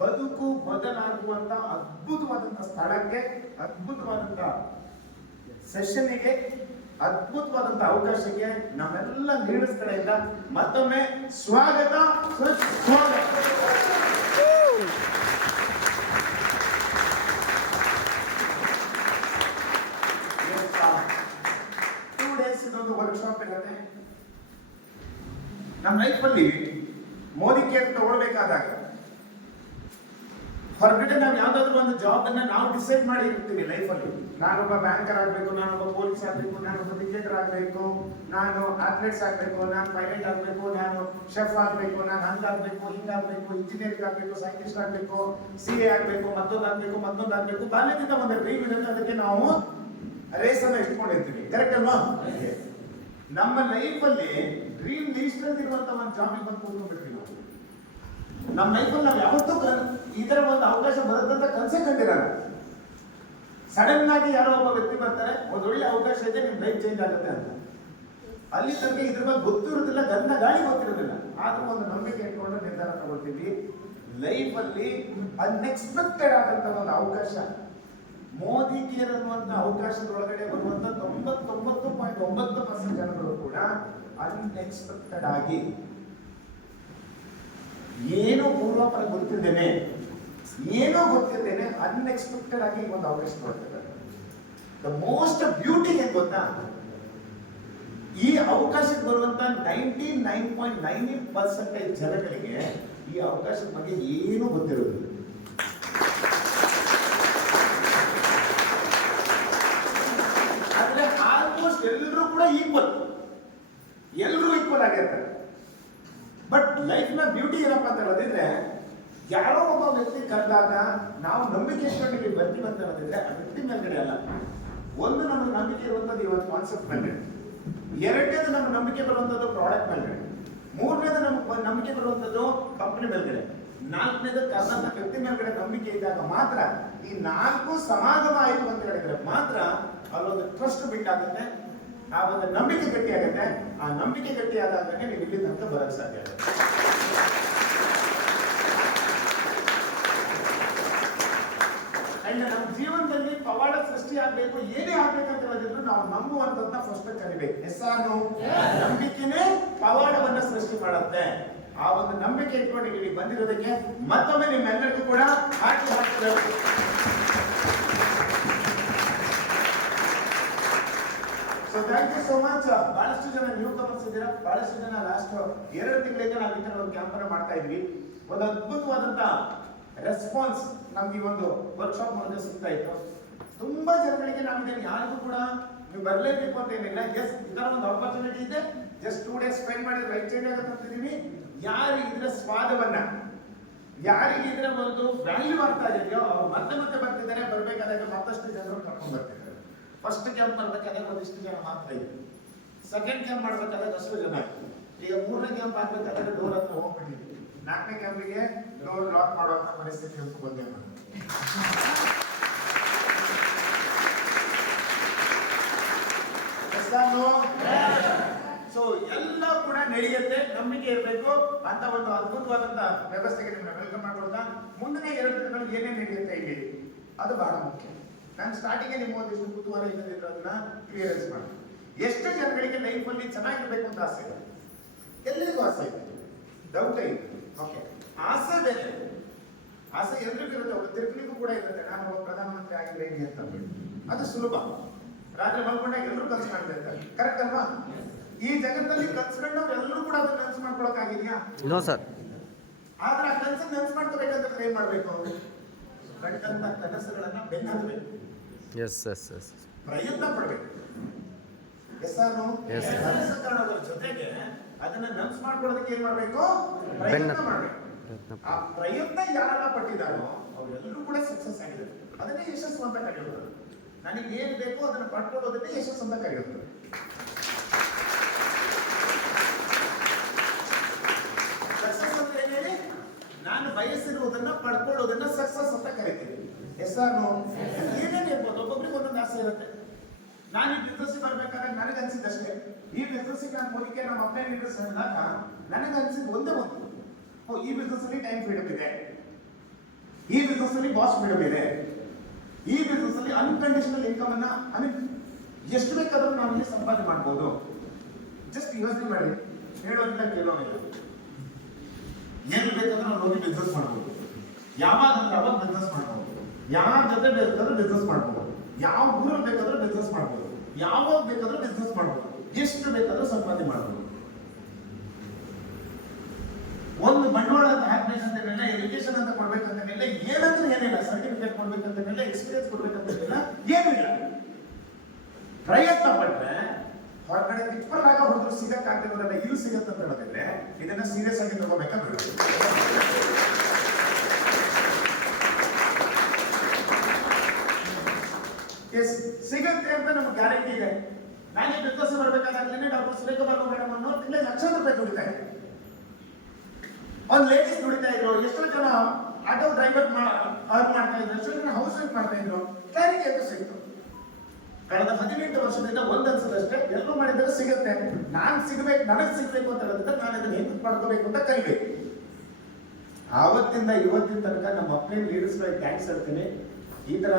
ಬದುಕು ಬದಲಾಗುವಂತ ಅದ್ಭುತವಾದಂತ ಸ್ಥಳಕ್ಕೆ, ಅದ್ಭುತವಾದಂತ ಸೆಷನ್ನಿಗೆ, ಅದ್ಭುತವಾದಂತ ಅವಕಾಶಕ್ಕೆ ನಮ್ಮೆಲ್ಲ ಲೀಡರ್ಸ್ ಕಡೆಯಿಂದ ಮತ್ತೊಮ್ಮೆ ಸ್ವಾಗತ, ಸುಸ್ವಾಗತ. 2 days ಇದೊಂದು ವರ್ಕ್ಶಾಪ್ ಇರುತ್ತೆ. ನಮ್ಮ ಲೈಫಲ್ಲಿ ಮೋದಿ ಕೇರ್ ತಗೊಳ್ಬೇಕಾದಾಗ ಹೊರಗಡೆ ನಾವು ಯಾವ್ದಾದ್ರು ಒಂದು ಜಾಬ್ ಅನ್ನ ನಾವು ಡಿಸೈಡ್ ಮಾಡಿ ಇರ್ತೀವಿ ಲೈಫಲ್ಲಿ. ನಾನೊಬ್ಬ ಬ್ಯಾಂಕರ್ ಆಗ್ಬೇಕು, ನಾನೊಬ್ಬ ಪೊಲೀಸ್ ಆಗ್ಬೇಕು, ನಾನೊಬ್ಬ ಕ್ರಿಕೆಟರ್ ಆಗ್ಬೇಕು, ನಾನು ಅಥ್ಲೆಟ್ಸ್ ಆಗ್ಬೇಕು, ನಾನು ಪೈಲಟ್ ಆಗ್ಬೇಕು, ನಾನು ಶೆಫ್ ಆಗ್ಬೇಕು, ನಾನು ಹಂಗಾಗ್ಬೇಕು, ಹಿಂಗಾಗ್ಬೇಕು, ಇಂಜಿನಿಯರಿಂಗ್ ಆಗ್ಬೇಕು, ಸೈಂಟಿಸ್ಟ್ ಆಗ್ಬೇಕು, CA ಆಗ್ಬೇಕು, ಮತ್ತೊಂದು ಆಗ್ಬೇಕು. ಬಾಲ್ಯದಿಂದ ಒಂದು ಡ್ರೀಮ್ ಇರುತ್ತೆ, ಅದಕ್ಕೆ ನಾವು ರೇಸ್ ಅನ್ನ ಇಟ್ಕೊಂಡಿರ್ತೀವಿ. ಕರೆಕ್ಟ್ ಅಲ್ವಾ? ನಮ್ಮ ಲೈಫಲ್ಲಿ ಡ್ರೀಮ್ ಲೀಸ್ಟ್ ಇರುವಂತ ಒಂದು ಜಾಬಿಗೆ ಬಂದು ಕೂತ್ಕೊಂಡ್ಬಿಡ್ತೀವಿ ನಾವು. ನಮ್ಮ ಲೈಫಲ್ಲಿ ನಾವು ಯಾವತ್ತೂ ಈ ತರ ಒಂದು ಅವಕಾಶ ಬರುತ್ತಂತ ಕನಸೇ ಕಂಡಿರಲ್ಲ. ಸಡನ್ ಆಗಿ ಯಾರೋ ಒಬ್ಬ ವ್ಯಕ್ತಿ ಬರ್ತಾರೆ, ಒಂದು ಒಳ್ಳೆ ಅವಕಾಶ ಇದೆ, ನಿಮ್ ಲೈಫ್ ಚೇಂಜ್ ಆಗುತ್ತೆ ಅಂತ. ಅಲ್ಲಿ ತನಕ ಇದ್ರ ಬಗ್ಗೆ ಗೊತ್ತಿರೋದಿಲ್ಲ, ಗಂಧ ಗಾಳಿ ಗೊತ್ತಿರೋದಿಲ್ಲ. ಆದ್ರೂ ಒಂದು ನಂಬಿಕೆ ಇಟ್ಕೊಂಡು ನಿರ್ಧಾರ ತಗೊಳ್ತೀವಿ. ಲೈಫ್ ಅಲ್ಲಿ ಅನ್ಎಕ್ಸ್ಪೆಕ್ಟೆಡ್ ಆದಂತ ಒಂದು ಅವಕಾಶ, ಮೋದಿ ಕೇರ್ ಅನ್ನುವಂತ ಅವಕಾಶದೊಳಗಡೆ ಬರುವಂತ 99.9% ಜನಗಳು ಕೂಡ ಅನ್ಎಕ್ಸ್ಪೆಕ್ಟೆಡ್ ಆಗಿ ಏನೋ ಪೂರ್ವಾಪರ ಗೊತ್ತಿದ್ದೇನೆ, ಏನೋ ಗೊತ್ತಿದ್ದೇನೆ, ಅನ್ಎಕ್ಸ್ಪೆಕ್ಟೆಡ್ ಆಗಿ ಒಂದು ಅವಕಾಶ ಬರ್ತದೆ. ದ ಮೋಸ್ಟ್ ಬ್ಯೂಟಿ ಏನ್ ಗೊತ್ತಾ? ಈ ಅವಕಾಶಕ್ಕೆ ಬರುವಂತ 99.98% ಜನಗಳಿಗೆ ಈ ಅವಕಾಶದ ಬಗ್ಗೆ ಏನೂ ಗೊತ್ತಿರೋದಿಲ್ಲ. ಆದ್ರೆ ಆಲ್ಮೋಸ್ಟ್ ಎಲ್ಲರೂ ಕೂಡ ಎಲ್ಲರೂ ಈಕ್ವಲ್ ಆಗಿರ್ತಾರೆ. ಬಟ್ ಲೈಫ್ ನ ಬ್ಯೂಟಿ ಏನಪ್ಪ ಅಂತ ಹೇಳೋದಿದ್ರೆ, ಯಾರೋ ಒಬ್ಬ ವ್ಯಕ್ತಿ ಕರೆದಾಗ ನಾವು ನಂಬಿಕೆ ಇಟ್ಕೊಂಡು ಬರ್ತೀವಿ ಅಂತ ಹೇಳೋದಿದ್ರೆ ಆ ವ್ಯಕ್ತಿ ಮೇಲ್ಗಡೆ ಅಲ್ಲ. ಒಂದು ನಮಗೆ ನಂಬಿಕೆ ಇರುವಂತದ್ದು ಇವತ್ತು ಕಾನ್ಸೆಪ್ಟ್ ಮೇಲ್ಗಡೆ, ಎರಡನೇದು ನಮ್ಮ ನಂಬಿಕೆ ಬರುವಂತದ್ದು ಪ್ರಾಡಕ್ಟ್ ಮೇಲ್ಗಡೆ, ಮೂರನೇದು ನಮ್ಗೆ ನಂಬಿಕೆ ಬರುವಂತದ್ದು ಕಂಪನಿ ಮೇಲ್ಗಡೆ, ನಾಲ್ಕನೇದು ಕರ್ನಾಟಕ ವ್ಯಕ್ತಿ ಮೇಲ್ಗಡೆ ನಂಬಿಕೆ ಇದ್ದಾಗ ಮಾತ್ರ ಈ 4 ಸಮಾಗಮ ಆಯಿತು ಅಂತ ಹೇಳಿದ್ರೆ ಮಾತ್ರ ಅಲ್ಲೊಂದು ಟ್ರಸ್ಟ್ ಬಿಲ್ಡ್ ಆಗುತ್ತೆ, ಆ ಒಂದು ನಂಬಿಕೆ ಗಟ್ಟಿ ಆಗುತ್ತೆ. ಆ ನಂಬಿಕೆ ಗಟ್ಟಿ ಆದಾಗ ನೀವು ಇಲ್ಲಿ ತನಕ ಬರಕ್ ಸಾಧ್ಯ ಆಗುತ್ತೆ. ಅಂಡ್ ನಮ್ಮ ಜೀವನದಲ್ಲಿ ಪವಾಡ ಸೃಷ್ಟಿ ಆಗ್ಬೇಕು, ಏನೇ ಆಗ್ಬೇಕಂತ ಹೇಳಿದ್ರು ನಾವು ನಂಬುವಂತದ್ನ ಫಸ್ಟ್ ಕಲಿಬೇಕು. Yes or no? ನಂಬಿಕೆನೇ ಪವಾಡವನ್ನ ಸೃಷ್ಟಿ ಮಾಡುತ್ತೆ. ಆ ಒಂದು ನಂಬಿಕೆ ಇಟ್ಕೊಂಡು ಇಲ್ಲಿ ಬಂದಿರೋದಕ್ಕೆ ಮತ್ತೊಮ್ಮೆ ನಿಮ್ಮೆಲ್ಲರಿಗೂ ಕೂಡ ಹಾಕಬೇಕು. So thank you so much. ಬಹಳಷ್ಟು ಜನ ನ್ಯೂ ಕಮರ್ಸ್ ಇದ್ದೀರಾ, ಬಹಳಷ್ಟು ಜನ ಲಾಸ್ಟ್ 2 ತಿಂಗಳಿಂದ ನಾವು ಈ ತರ ಒಂದು ಕ್ಯಾಂಪ್ ಅನ್ನ ಮಾಡ್ತಾ ಇದ್ವಿ. ಒಂದು ಅದ್ಭುತವಾದಂತ ರೆಸ್ಪಾನ್ಸ್ ನಮ್ಗೆ ಈ ಒಂದು ವರ್ಕ್ಶಾಪ್ ಮೂಲಕ ಸಿಗ್ತಾ ಇತ್ತು. ತುಂಬಾ ಜನಗಳಿಗೆ ನಾವು ಇದನ್ನು ಯಾರಿಗೂ ಕೂಡ ನೀವು ಬರಲೇಬೇಕು ಅಂತ ಏನಿಲ್ಲ. ಎಸ್, ಇದರ ಒಂದು ಆಪರ್ಚುನಿಟಿ ಇದೆ, ಜಸ್ಟ್ 2 ಡೇಸ್ ಸ್ಪೆಂಡ್ ಮಾಡಿ ಲೈಫ್ ಚೇಂಜ್ ಆಗುತ್ತೆ ಅಂತಿದೀವಿ. ಯಾರಿಗೆ ಇದರ ಸ್ವಾದವನ್ನ, ಯಾರಿಗೆ ಇದರ ಒಂದು ವ್ಯಾಲ್ಯೂ ಆಗ್ತಾ ಇದೆಯೋ ಅವ್ರು ಮತ್ತೆ ಮತ್ತೆ ಬರ್ತಿದ್ದಾರೆ. ಬರ್ಬೇಕಾದಾಗ ಮತ್ತಷ್ಟು ಜನರು ಕರ್ಕೊಂಡು ಬರ್ತಿದ್ದಾರೆ. ಫಸ್ಟ್ ಕ್ಯಾಂಪ್ ಮಾಡ್ಬೇಕಾದ್ರೆ ಒಂದಿಷ್ಟು ಜನ ಮಾತ್ರ ಇತ್ತು, ಸೆಕೆಂಡ್ ಕ್ಯಾಂಪ್ ಮಾಡ್ಬೇಕಾದ್ರೆ ಅಷ್ಟು ಜನ ಇತ್ತು. ಈಗ 3ನೇ ಕ್ಯಾಂಪ್ ಆಗ್ಬೇಕಾದ್ರೆ ಡೋರ್ ಹತ್ರ ಹೋಗ್ಬಿಟ್ಟಿದ್ವಿ. 4ನೇ ಕ್ಯಾಂಪಿಗೆ ಡೋರ್ ಲಾಕ್ ಮಾಡುವಂತ ಪರಿಸ್ಥಿತಿ ಅಂತ ಬಂದೆ ನಾನು. ಸೊ ಎಲ್ಲ ಕೂಡ ನಡೆಯುತ್ತೆ, ನಂಬಿಕೆ ಇರಬೇಕು ಅಂತ ಒಂದು ಅದ್ಭುತವಾದಂತ ವ್ಯವಸ್ಥೆಗೆ ನಿಮ್ಮನ್ನ ವೆಲ್ಕಮ್ ಮಾಡ್ಕೊಳ್ತಾ ಮುಂದಿನ 2 ದಿನಗಳಲ್ಲಿ ಏನೇನು ನಡೆಯುತ್ತೆ ಇಲ್ಲಿ ಅದು ಬಹಳ ಮುಖ್ಯ. ನಾನು ಸ್ಟಾರ್ಟಿಂಗ್ ನಿಮ್ಮ ಒಂದಿಷ್ಟು ಕುತೂಹಲ ಇಲ್ಲದಿದ್ರೆ ಅದನ್ನ ಕ್ಲಿಯರೆನ್ಸ್ ಮಾಡಿ. ಎಷ್ಟು ಜನಗಳಿಗೆ ಲೈಫಲ್ಲಿ ಚೆನ್ನಾಗಿರ್ಬೇಕು ಅಂತ ಆಸೆ ಇದೆ? ಎಲ್ಲರಿಗೂ ಆಸೆ ಇದೆ, ಡೌಟ್ ಇದೆ. ಓಕೆ, ಆಸೆ ಬೇರೆ, ಆಸೆ ಎಲ್ರಿಗೂ ಇರುತ್ತೆ, ಒಬ್ಬ ತಿರುಗಲಿಗೂ ಕೂಡ ಇರುತ್ತೆ. ನಾನು ಒಬ್ಬ ಪ್ರಧಾನಮಂತ್ರಿ ಆಗಿದ್ರೆ ಹೇಗೆ ಅಂತ ಅದು ಸುಲಭ. ರಾತ್ರಿ ಮಲ್ಕೊಂಡಾಗ ಎಲ್ಲರೂ ಕನಸು ಮಾಡ್ತಾ ಇರ್ತಾರೆ, ಕರೆಕ್ಟ್ ಅಲ್ವಾ? ಈ ಜಗತ್ತಲ್ಲಿ ಕನ್ಸ್ಕೊಂಡವ್ರು ಎಲ್ಲರೂ ಕೂಡ ಅದನ್ನ ನೆನ್ಸು ಮಾಡ್ಕೊಳಕ್ಕಾಗಿದ್ಯಾ? No sir. ಆದ್ರೆ ಆ ಕನಸನ್ನು ನೆನ್ಸು ಮಾಡ್ಕೋಬೇಕಂದ್ರೆ ಏನ್ ಮಾಡ್ಬೇಕು? ಕಂಡಂತ ಕನಸುಗಳನ್ನ ಬೆನ್ನಬೇಕು, ಪ್ರಯತ್ನ ಪಡ್ಬೇಕು. ಕನಸು ಕಾಣೋದ್ರ ಜೊತೆಗೆ ಅದನ್ನ ನೆನ್ಸು ಮಾಡ್ಕೊಳ್ಳೋದಕ್ಕೆ ಏನ್ ಮಾಡ್ಬೇಕು? ಪ್ರಯತ್ನ ಮಾಡ್ಬೇಕು. ಆ ಪ್ರಯತ್ನ ಯಾರೆಲ್ಲ ಪಟ್ಟಿದಾರೋ ಅವರೆಲ್ಲರೂ ಕೂಡ ಸಕ್ಸಸ್ ಆಗಿದ್ದಾರೆ. ಅದನ್ನೇ ಯಶಸ್ಸು ಅಂತ ಕರೆಯೋದು. ನನಗೆ ಏನ್ ಬೇಕೋ ಅದನ್ನ ಪಡ್ಕೊಳ್ಳೋದನ್ನೇ ಯಶಸ್ಸು ಅಂತ ಕರೆಯೋದು. ಸಕ್ಸಸ್ ಅಂತ ಏನೇಳಿ ನಾನು ಬಯಸಿರುವುದನ್ನ ಪಡ್ಕೊಳ್ಳೋದನ್ನ ಸಕ್ಸಸ್ ಅಂತ ಕರಿತೀವಿ. ಏನೇನು ಇರ್ಬೋದು, ಒಬ್ಬೊಬ್ರಿಗೆ ಒಂದೊಂದು ಆಸೆ ಇರುತ್ತೆ. ನಾನು ಈ ಬಿಸ್ನೆಸ್ ಬರ್ಬೇಕಾದ್ರೆ ನನಗೆ ಅನ್ಸಿದ್ದಷ್ಟೇ. ಈ ಬಿಸ್ನೆಸ್ ನಾನು ಹೋಲಿಕೆ ನಮ್ಮ ಅಪ್ಪ ಲೀಡರ್ಸ್ ಹೇಳಿದಾಗ ನನಗೆ ಅನ್ಸಿದ್ದು ಒಂದೇ ಒಂದು, ಈ ಬಿಸ್ನೆಸ್ ಅಲ್ಲಿ ಟೈಮ್ ಫ್ರೀಡಮ್ ಇದೆ, ಈ ಬಿಸ್ನೆಸ್ ಅಲ್ಲಿ ಬಾಸ್ ಫ್ರೀಡಮ್ ಇದೆ, ಈ ಬಿಸ್ನೆಸ್ ಅಲ್ಲಿ ಅನ್ಕಂಡೀಷನಲ್ ಇನ್ಕಮ್ ಅನ್ನ ಎಷ್ಟು ಬೇಕಾದ್ರೂ ನಾವು ಇಲ್ಲಿ ಸಂಪಾದನೆ ಮಾಡ್ಬೋದು. ಜಸ್ಟ್ ಯೋಚನೆ ಮಾಡಿ, ಹೇಳೋದ್ರಿಂದ ಕೇಳೋನಿಲ್ಲ. ಏನ್ ಬೇಕಾದ್ರೂ ನಾವು ಹೋಗಿ ಬಿಸ್ನೆಸ್ ಮಾಡ್ಬೋದು, ಯಾವಾಗ ಅಂದ್ರೆ ಅವಾಗ ಬಿಸ್ನೆಸ್ ಮಾಡ್ಬೋದು, ಯಾರ ಜೊತೆ ಬೇಕಾದ್ರೂ ಬಿಸ್ನೆಸ್ ಮಾಡ್ಬೋದು, ಯಾವ ಊರಲ್ಲಿ ಬೇಕಾದ್ರೂ ಬಿಸ್ನೆಸ್ ಮಾಡ್ಬೋದು, ಯಾವಾಗ ಬೇಕಾದ್ರೂ ಬಿಸ್ನೆಸ್ ಮಾಡ್ಬೋದು, ಎಷ್ಟು ಬೇಕಾದ್ರೂ ಸಂಪಾದನೆ ಮಾಡ್ಬೋದು. ಒಂದು ಬಂಡವಾಳ ಅಂತ ಹಾಕ್ಬೇಕಂತೇನಿಲ್ಲ, ಎಜುಕೇಶನ್ ಅಂತ ಕೊಡ್ಬೇಕಂತೇನಿಲ್ಲ, ಏನಂದ್ರೆ ಏನಿಲ್ಲ, ಸರ್ಟಿಫಿಕೇಟ್ ಕೊಡ್ಬೇಕಂತೇನಿಲ್ಲ, ಎಕ್ಸ್ಪೀರಿಯನ್ಸ್ ಕೊಡ್ಬೇಕಂತೇನಿಲ್ಲ, ಏನಿಲ್ಲ. ಪ್ರಯತ್ನ ಪಟ್ರೆ ಹೊರಗಡೆ ತಿಪ್ಪಲಾಗ ಹೊಡೆದ್ರು ಸಿಗಕ್ಕಾಗ್ತಿರೋದಲ್ಲ, ಇದು ಸಿಗತ್ತೆ ಅಂತ ಹೇಳಿದ್ರೆ ಇದನ್ನ ಸೀರಿಯಸ್ ಆಗಿ ತಗೋಬೇಕಾದ್ರೆ ಸಿಗತ್ತೆ ಅಂತ ನಮ್ಗೆ ಗ್ಯಾರಂಟಿ ಇದೆ. ನಾನು ಈ ಬಿಸ್ನೆಸ್ ಬರ್ಬೇಕಾದ್ರೆ ಡಾಕ್ಟರ್ ಸುರೇಖ ಬಾಬು ಮೇಡಮ್ ಅನ್ನೋ ತಿಂಗಳಿಗೆ ₹1,00,000 ದುಡಿತಾ ಇದ್ರು. ಒಂದು ಲೇಡೀಸ್ ದುಡಿತಾ ಇದ್ರು, ಎಷ್ಟೋ ಜನ ಆಟೋ ಡ್ರೈವರ್ ಅರ್ನ್ ಮಾಡ್ತಾ ಇದ್ರು, ಎಷ್ಟೋ ಜನ ಹೌಸ್ ವೈಫ್ ಮಾಡ್ತಾ ಇದ್ರು. ಕ್ಲಾರಿಟಿ ಅಂತ ಸಿಕ್ತು. ಕಳೆದ 18 ವರ್ಷದಿಂದ ಒಂದು ಅನ್ಸದಷ್ಟೇ, ಎಲ್ಲರೂ ಮಾಡಿದ್ರೆ ಸಿಗುತ್ತೆ. ನಾನು ಸಿಗಬೇಕು, ನನಗೆ ಸಿಗ್ಬೇಕು ಅಂತ ಹೇಳಿದ್ರೆ ನಾನು ಇದನ್ನ ಹೆಂಗ್ ಮಾಡ್ಕೋಬೇಕು ಅಂತ ಕಲಿಬೇಕು. ಆವತ್ತಿಂದ ಇವತ್ತಿನ ತನಕ ನಮ್ಮ ಅಪ್ಲೈನ್ ಲೀಡರ್ಸ್ಗಳಿಗೆ ಥ್ಯಾಂಕ್ಸ್ ಹೇಳ್ತೀನಿ. ಈ ತರ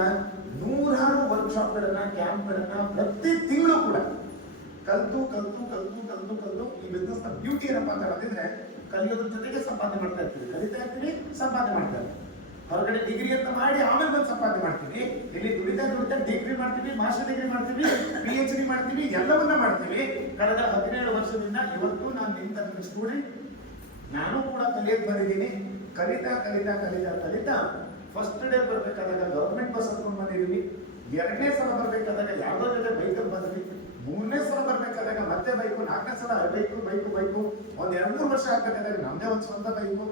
100 ವರ್ಕ್ಶಾಪ್ಗಳನ್ನ, ಕ್ಯಾಂಪ್ಗಳನ್ನ ಪ್ರತಿ ತಿಂಗಳು ಕೂಡ ಕಲ್ತು ಈ ಬಿಸ್ನೆಸ್ ನ ಬ್ಯೂಟಿ ಏನಪ್ಪಾ ಅಂತ ಹೇಳಿದ್ರೆ ಕಲಿಯೋದ್ರ ಜೊತೆಗೆ ಸಂಪಾದನೆ ಮಾಡ್ತಾ ಇರ್ತೀವಿ, ಕಲಿತಾ ಇರ್ತೀವಿ, ಸಂಪಾದನೆ ಮಾಡ್ತಾ ಇರ್ತೀವಿ. ಹೊರಗಡೆ ಡಿಗ್ರಿ ಅಂತ ಮಾಡಿ ಆಮೇಲೆ ಬಂದು ಸಂಪಾದನೆ ಮಾಡ್ತೀವಿ. ಇಲ್ಲಿ ದುಡಿತಾ ಡಿಗ್ರಿ ಮಾಡ್ತೀವಿ, ಮಾಸ್ಟರ್ ಡಿಗ್ರಿ ಮಾಡ್ತೀವಿ, PhD ಮಾಡ್ತೀವಿ, ಎಲ್ಲವನ್ನ ಮಾಡ್ತೀವಿ. ಕಳೆದ 17 ವರ್ಷದಿಂದ ಇವತ್ತು ನಾನು ನಿಂತ ಸ್ಟೂಡೆಂಟ್. ನಾನು ಕೂಡ ಕಲಿಯಕ್ ಬಂದಿದ್ದೀನಿ. ಕಲಿತಾ ಫಸ್ಟ್ ಡೇ ಬರ್ಬೇಕಾದಾಗ ಗವರ್ಮೆಂಟ್ ಬಸ್ ಹತ್ಕೊಂಡು ಬಂದಿದ್ದೀವಿ. 2ನೇ ಸಲ ಬರ್ಬೇಕಾದಾಗ ಯಾವ್ದೋ ಜೊತೆ ಬೈಕಲ್ಲಿ ಬಂದ್ವಿ. 3ನೇ ಸಲ ಬರ್ಬೇಕಾದಾಗ ಮತ್ತೆ ಬೈಕು, 4ನೇ ಸಲ ಬೈಕು. ಒಂದ್ 2-3 ವರ್ಷ ಆಗ್ಬೇಕಾದಾಗ ನಮ್ದೇ ಒಂದು ಸ್ವಂತ ಬೈಕು.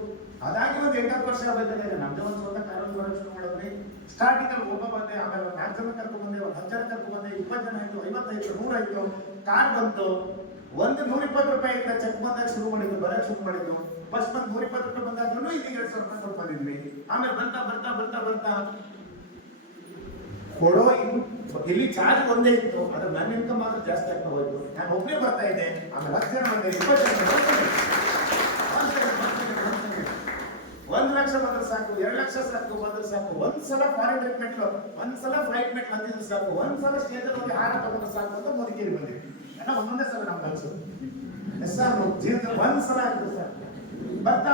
ಅದಾಗಿ ಒಂದು 8 ವರ್ಷ ಆಗ್ಬೇಕಾದಾಗ ನಮ್ದೇ ಒಂದು ಸ್ವಂತ ಕಾರಲ್ಲಿ ಬರೋಕ್ ಶುರು ಮಾಡಿದ್ವಿ. ಸ್ಟಾರ್ಟಿಂಗ್ ಅಲ್ಲಿ ಒಬ್ಬ ಬಂದೆ, ಆಮೇಲೆ ಒಂದು 4 ಜನ ಕರ್ಕೊಂಡ್ ಬಂದೆ, ಒಂದು 10 ಜನ ಕರ್ಕೊಂಡ್ ಬಂದೆ, 20 ಜನ ಆಯ್ತು, 50 ಆಯ್ತು, 100 ಆಯ್ತು. ಕಾರ್ ಬಂತು. ಒಂದು ₹120 ಇತ್ತ ಚೆಕ್ ಬಂದಾಗ ಶುರು ಮಾಡಿದ್ದು, ಬರಕ್ ಶುರು ಮಾಡಿದ್ದು. ಬಸ್ ಬಂದು ₹120 ಬಂದಾಗ್ಲೂ ಇಲ್ಲಿ ₹2,000 ಕೊಟ್ಟು ಬಂದಿದ್ವಿ. ಆಮೇಲೆ ಬರ್ತಾ ಕೊಡೋ ಇಲ್ಲಿ ಚಾರ್ಜ್ ಒಂದೇ ಇತ್ತು, ಅದ್ರ ನನ್ನ ಇನ್ಕಮ್ ಮಾತ್ರ ಜಾಸ್ತಿ ಆಗ್ತಾ ಹೋಯ್ತು. ನಾನು ಒಬ್ಬನೇ ಬರ್ತಾ ಇದ್ದೆ, ಆಮೇಲೆ 10 ಜನ ಬಂದೆ, 20 ಜನ, 1 ಲಕ್ಷ ಬಂದ್ರೆ ಸಾಕು, 2 ಲಕ್ಷ ಸಾಕು ಬಂದ್ರೆ ಸಾಕು. ಒಂದ್ಸಲ ಫಾರಿನ್ ಟ್ರೀಟ್ಮೆಂಟ್, ಒಂದ್ಸಲ ಫ್ಲೈಟ್ ಮೇಟ್ ಬಂದಿದ್ರು ಸಾಕು, ಒಂದ್ಸಲ ಸ್ಟೇಜಲ್ಲಿ ಹೋಗಿ ಹಾರ ತಗೊಂಡ್ರೆ ಸಾಕು ಅಂತ ಮೋದಿಕೇರಿ ಬಂದಿವಿ. ಎಲ್ಲ ಒಂದೊಂದೇ ಸಲ ನಮ್ಗೆ ಅನ್ಸೋದು ಜೀವನದಲ್ಲಿ ಒಂದ್ಸಲ ಆಗ್ತದೆ ಸರ್. ಬರ್ತಾ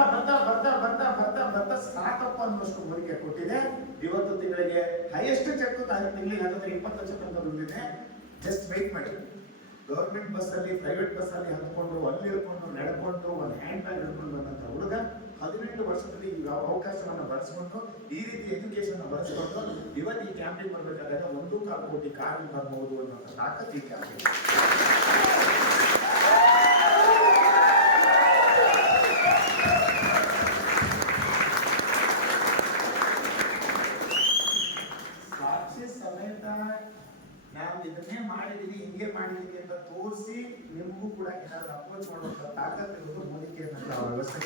ಸಾಕಪ್ಪ ಅನ್ನೋಷ್ಟು ಮೋದಿಗೆ ಕೊಟ್ಟಿದೆ. ಇವತ್ತು ತಿಂಗಳಿಗೆ ಹೈಯೆಸ್ಟ್ ಚೆಕ್ ತಿಂಗಳಿಗೆ ಹಾಕಿದ್ರೆ 20 ಲಕ್ಷ ತನಕ ಬಂದಿದೆ. ಜಸ್ಟ್ ವೇಟ್ ಮಾಡಿ. ಗವರ್ಮೆಂಟ್ ಬಸ್ ಅಲ್ಲಿ, ಪ್ರೈವೇಟ್ ಬಸ್ ಅಲ್ಲಿ ಹತ್ಕೊಂಡು, ಅಲ್ಲಿ ಇಳ್ಕೊಂಡು, ನಡ್ಕೊಂಡು, ಒಂದು ಹ್ಯಾಂಡ್ ಬ್ಯಾಗ್ ಹಿಡ್ಕೊಂಡು ಬಂದಂತ ಹುಡುಗ 18 ವರ್ಷದಲ್ಲಿ ಈ ಅವಕಾಶವನ್ನ ಬಳಸ್ಕೊಂಡು, ಈ ರೀತಿ ಎಜುಕೇಶನ್ ಬಳಸ್ಕೊಂಡು ಇವತ್ತು ಈ ಕ್ಯಾಂಪಿಗೆ ಬರ್ಬೇಕಾದಾಗ 1.25 ಕೋಟಿ ಕಾರ್ ಬರ್ಬಹುದು ಅನ್ನೋ ತಾಕತ್ತು ಈ ಕ್ಯಾಂಪಿಗೆ. ನಾವು ಇದನ್ನೇ ಮಾಡಿದೀನಿ, ಹಿಂಗೆ ಮಾಡಿದೀನಿ ಅಂತ ತೋರಿಸಿ ನಿಮಗೂ ಕೂಡ ಏನಾದ್ರು ಅಪ್ರೋಚ್ ಮಾಡುವಂತ ತಾಕತ್ತು ಇರೋದು ಮೋದಿಗೆ ವ್ಯವಸ್ಥೆ.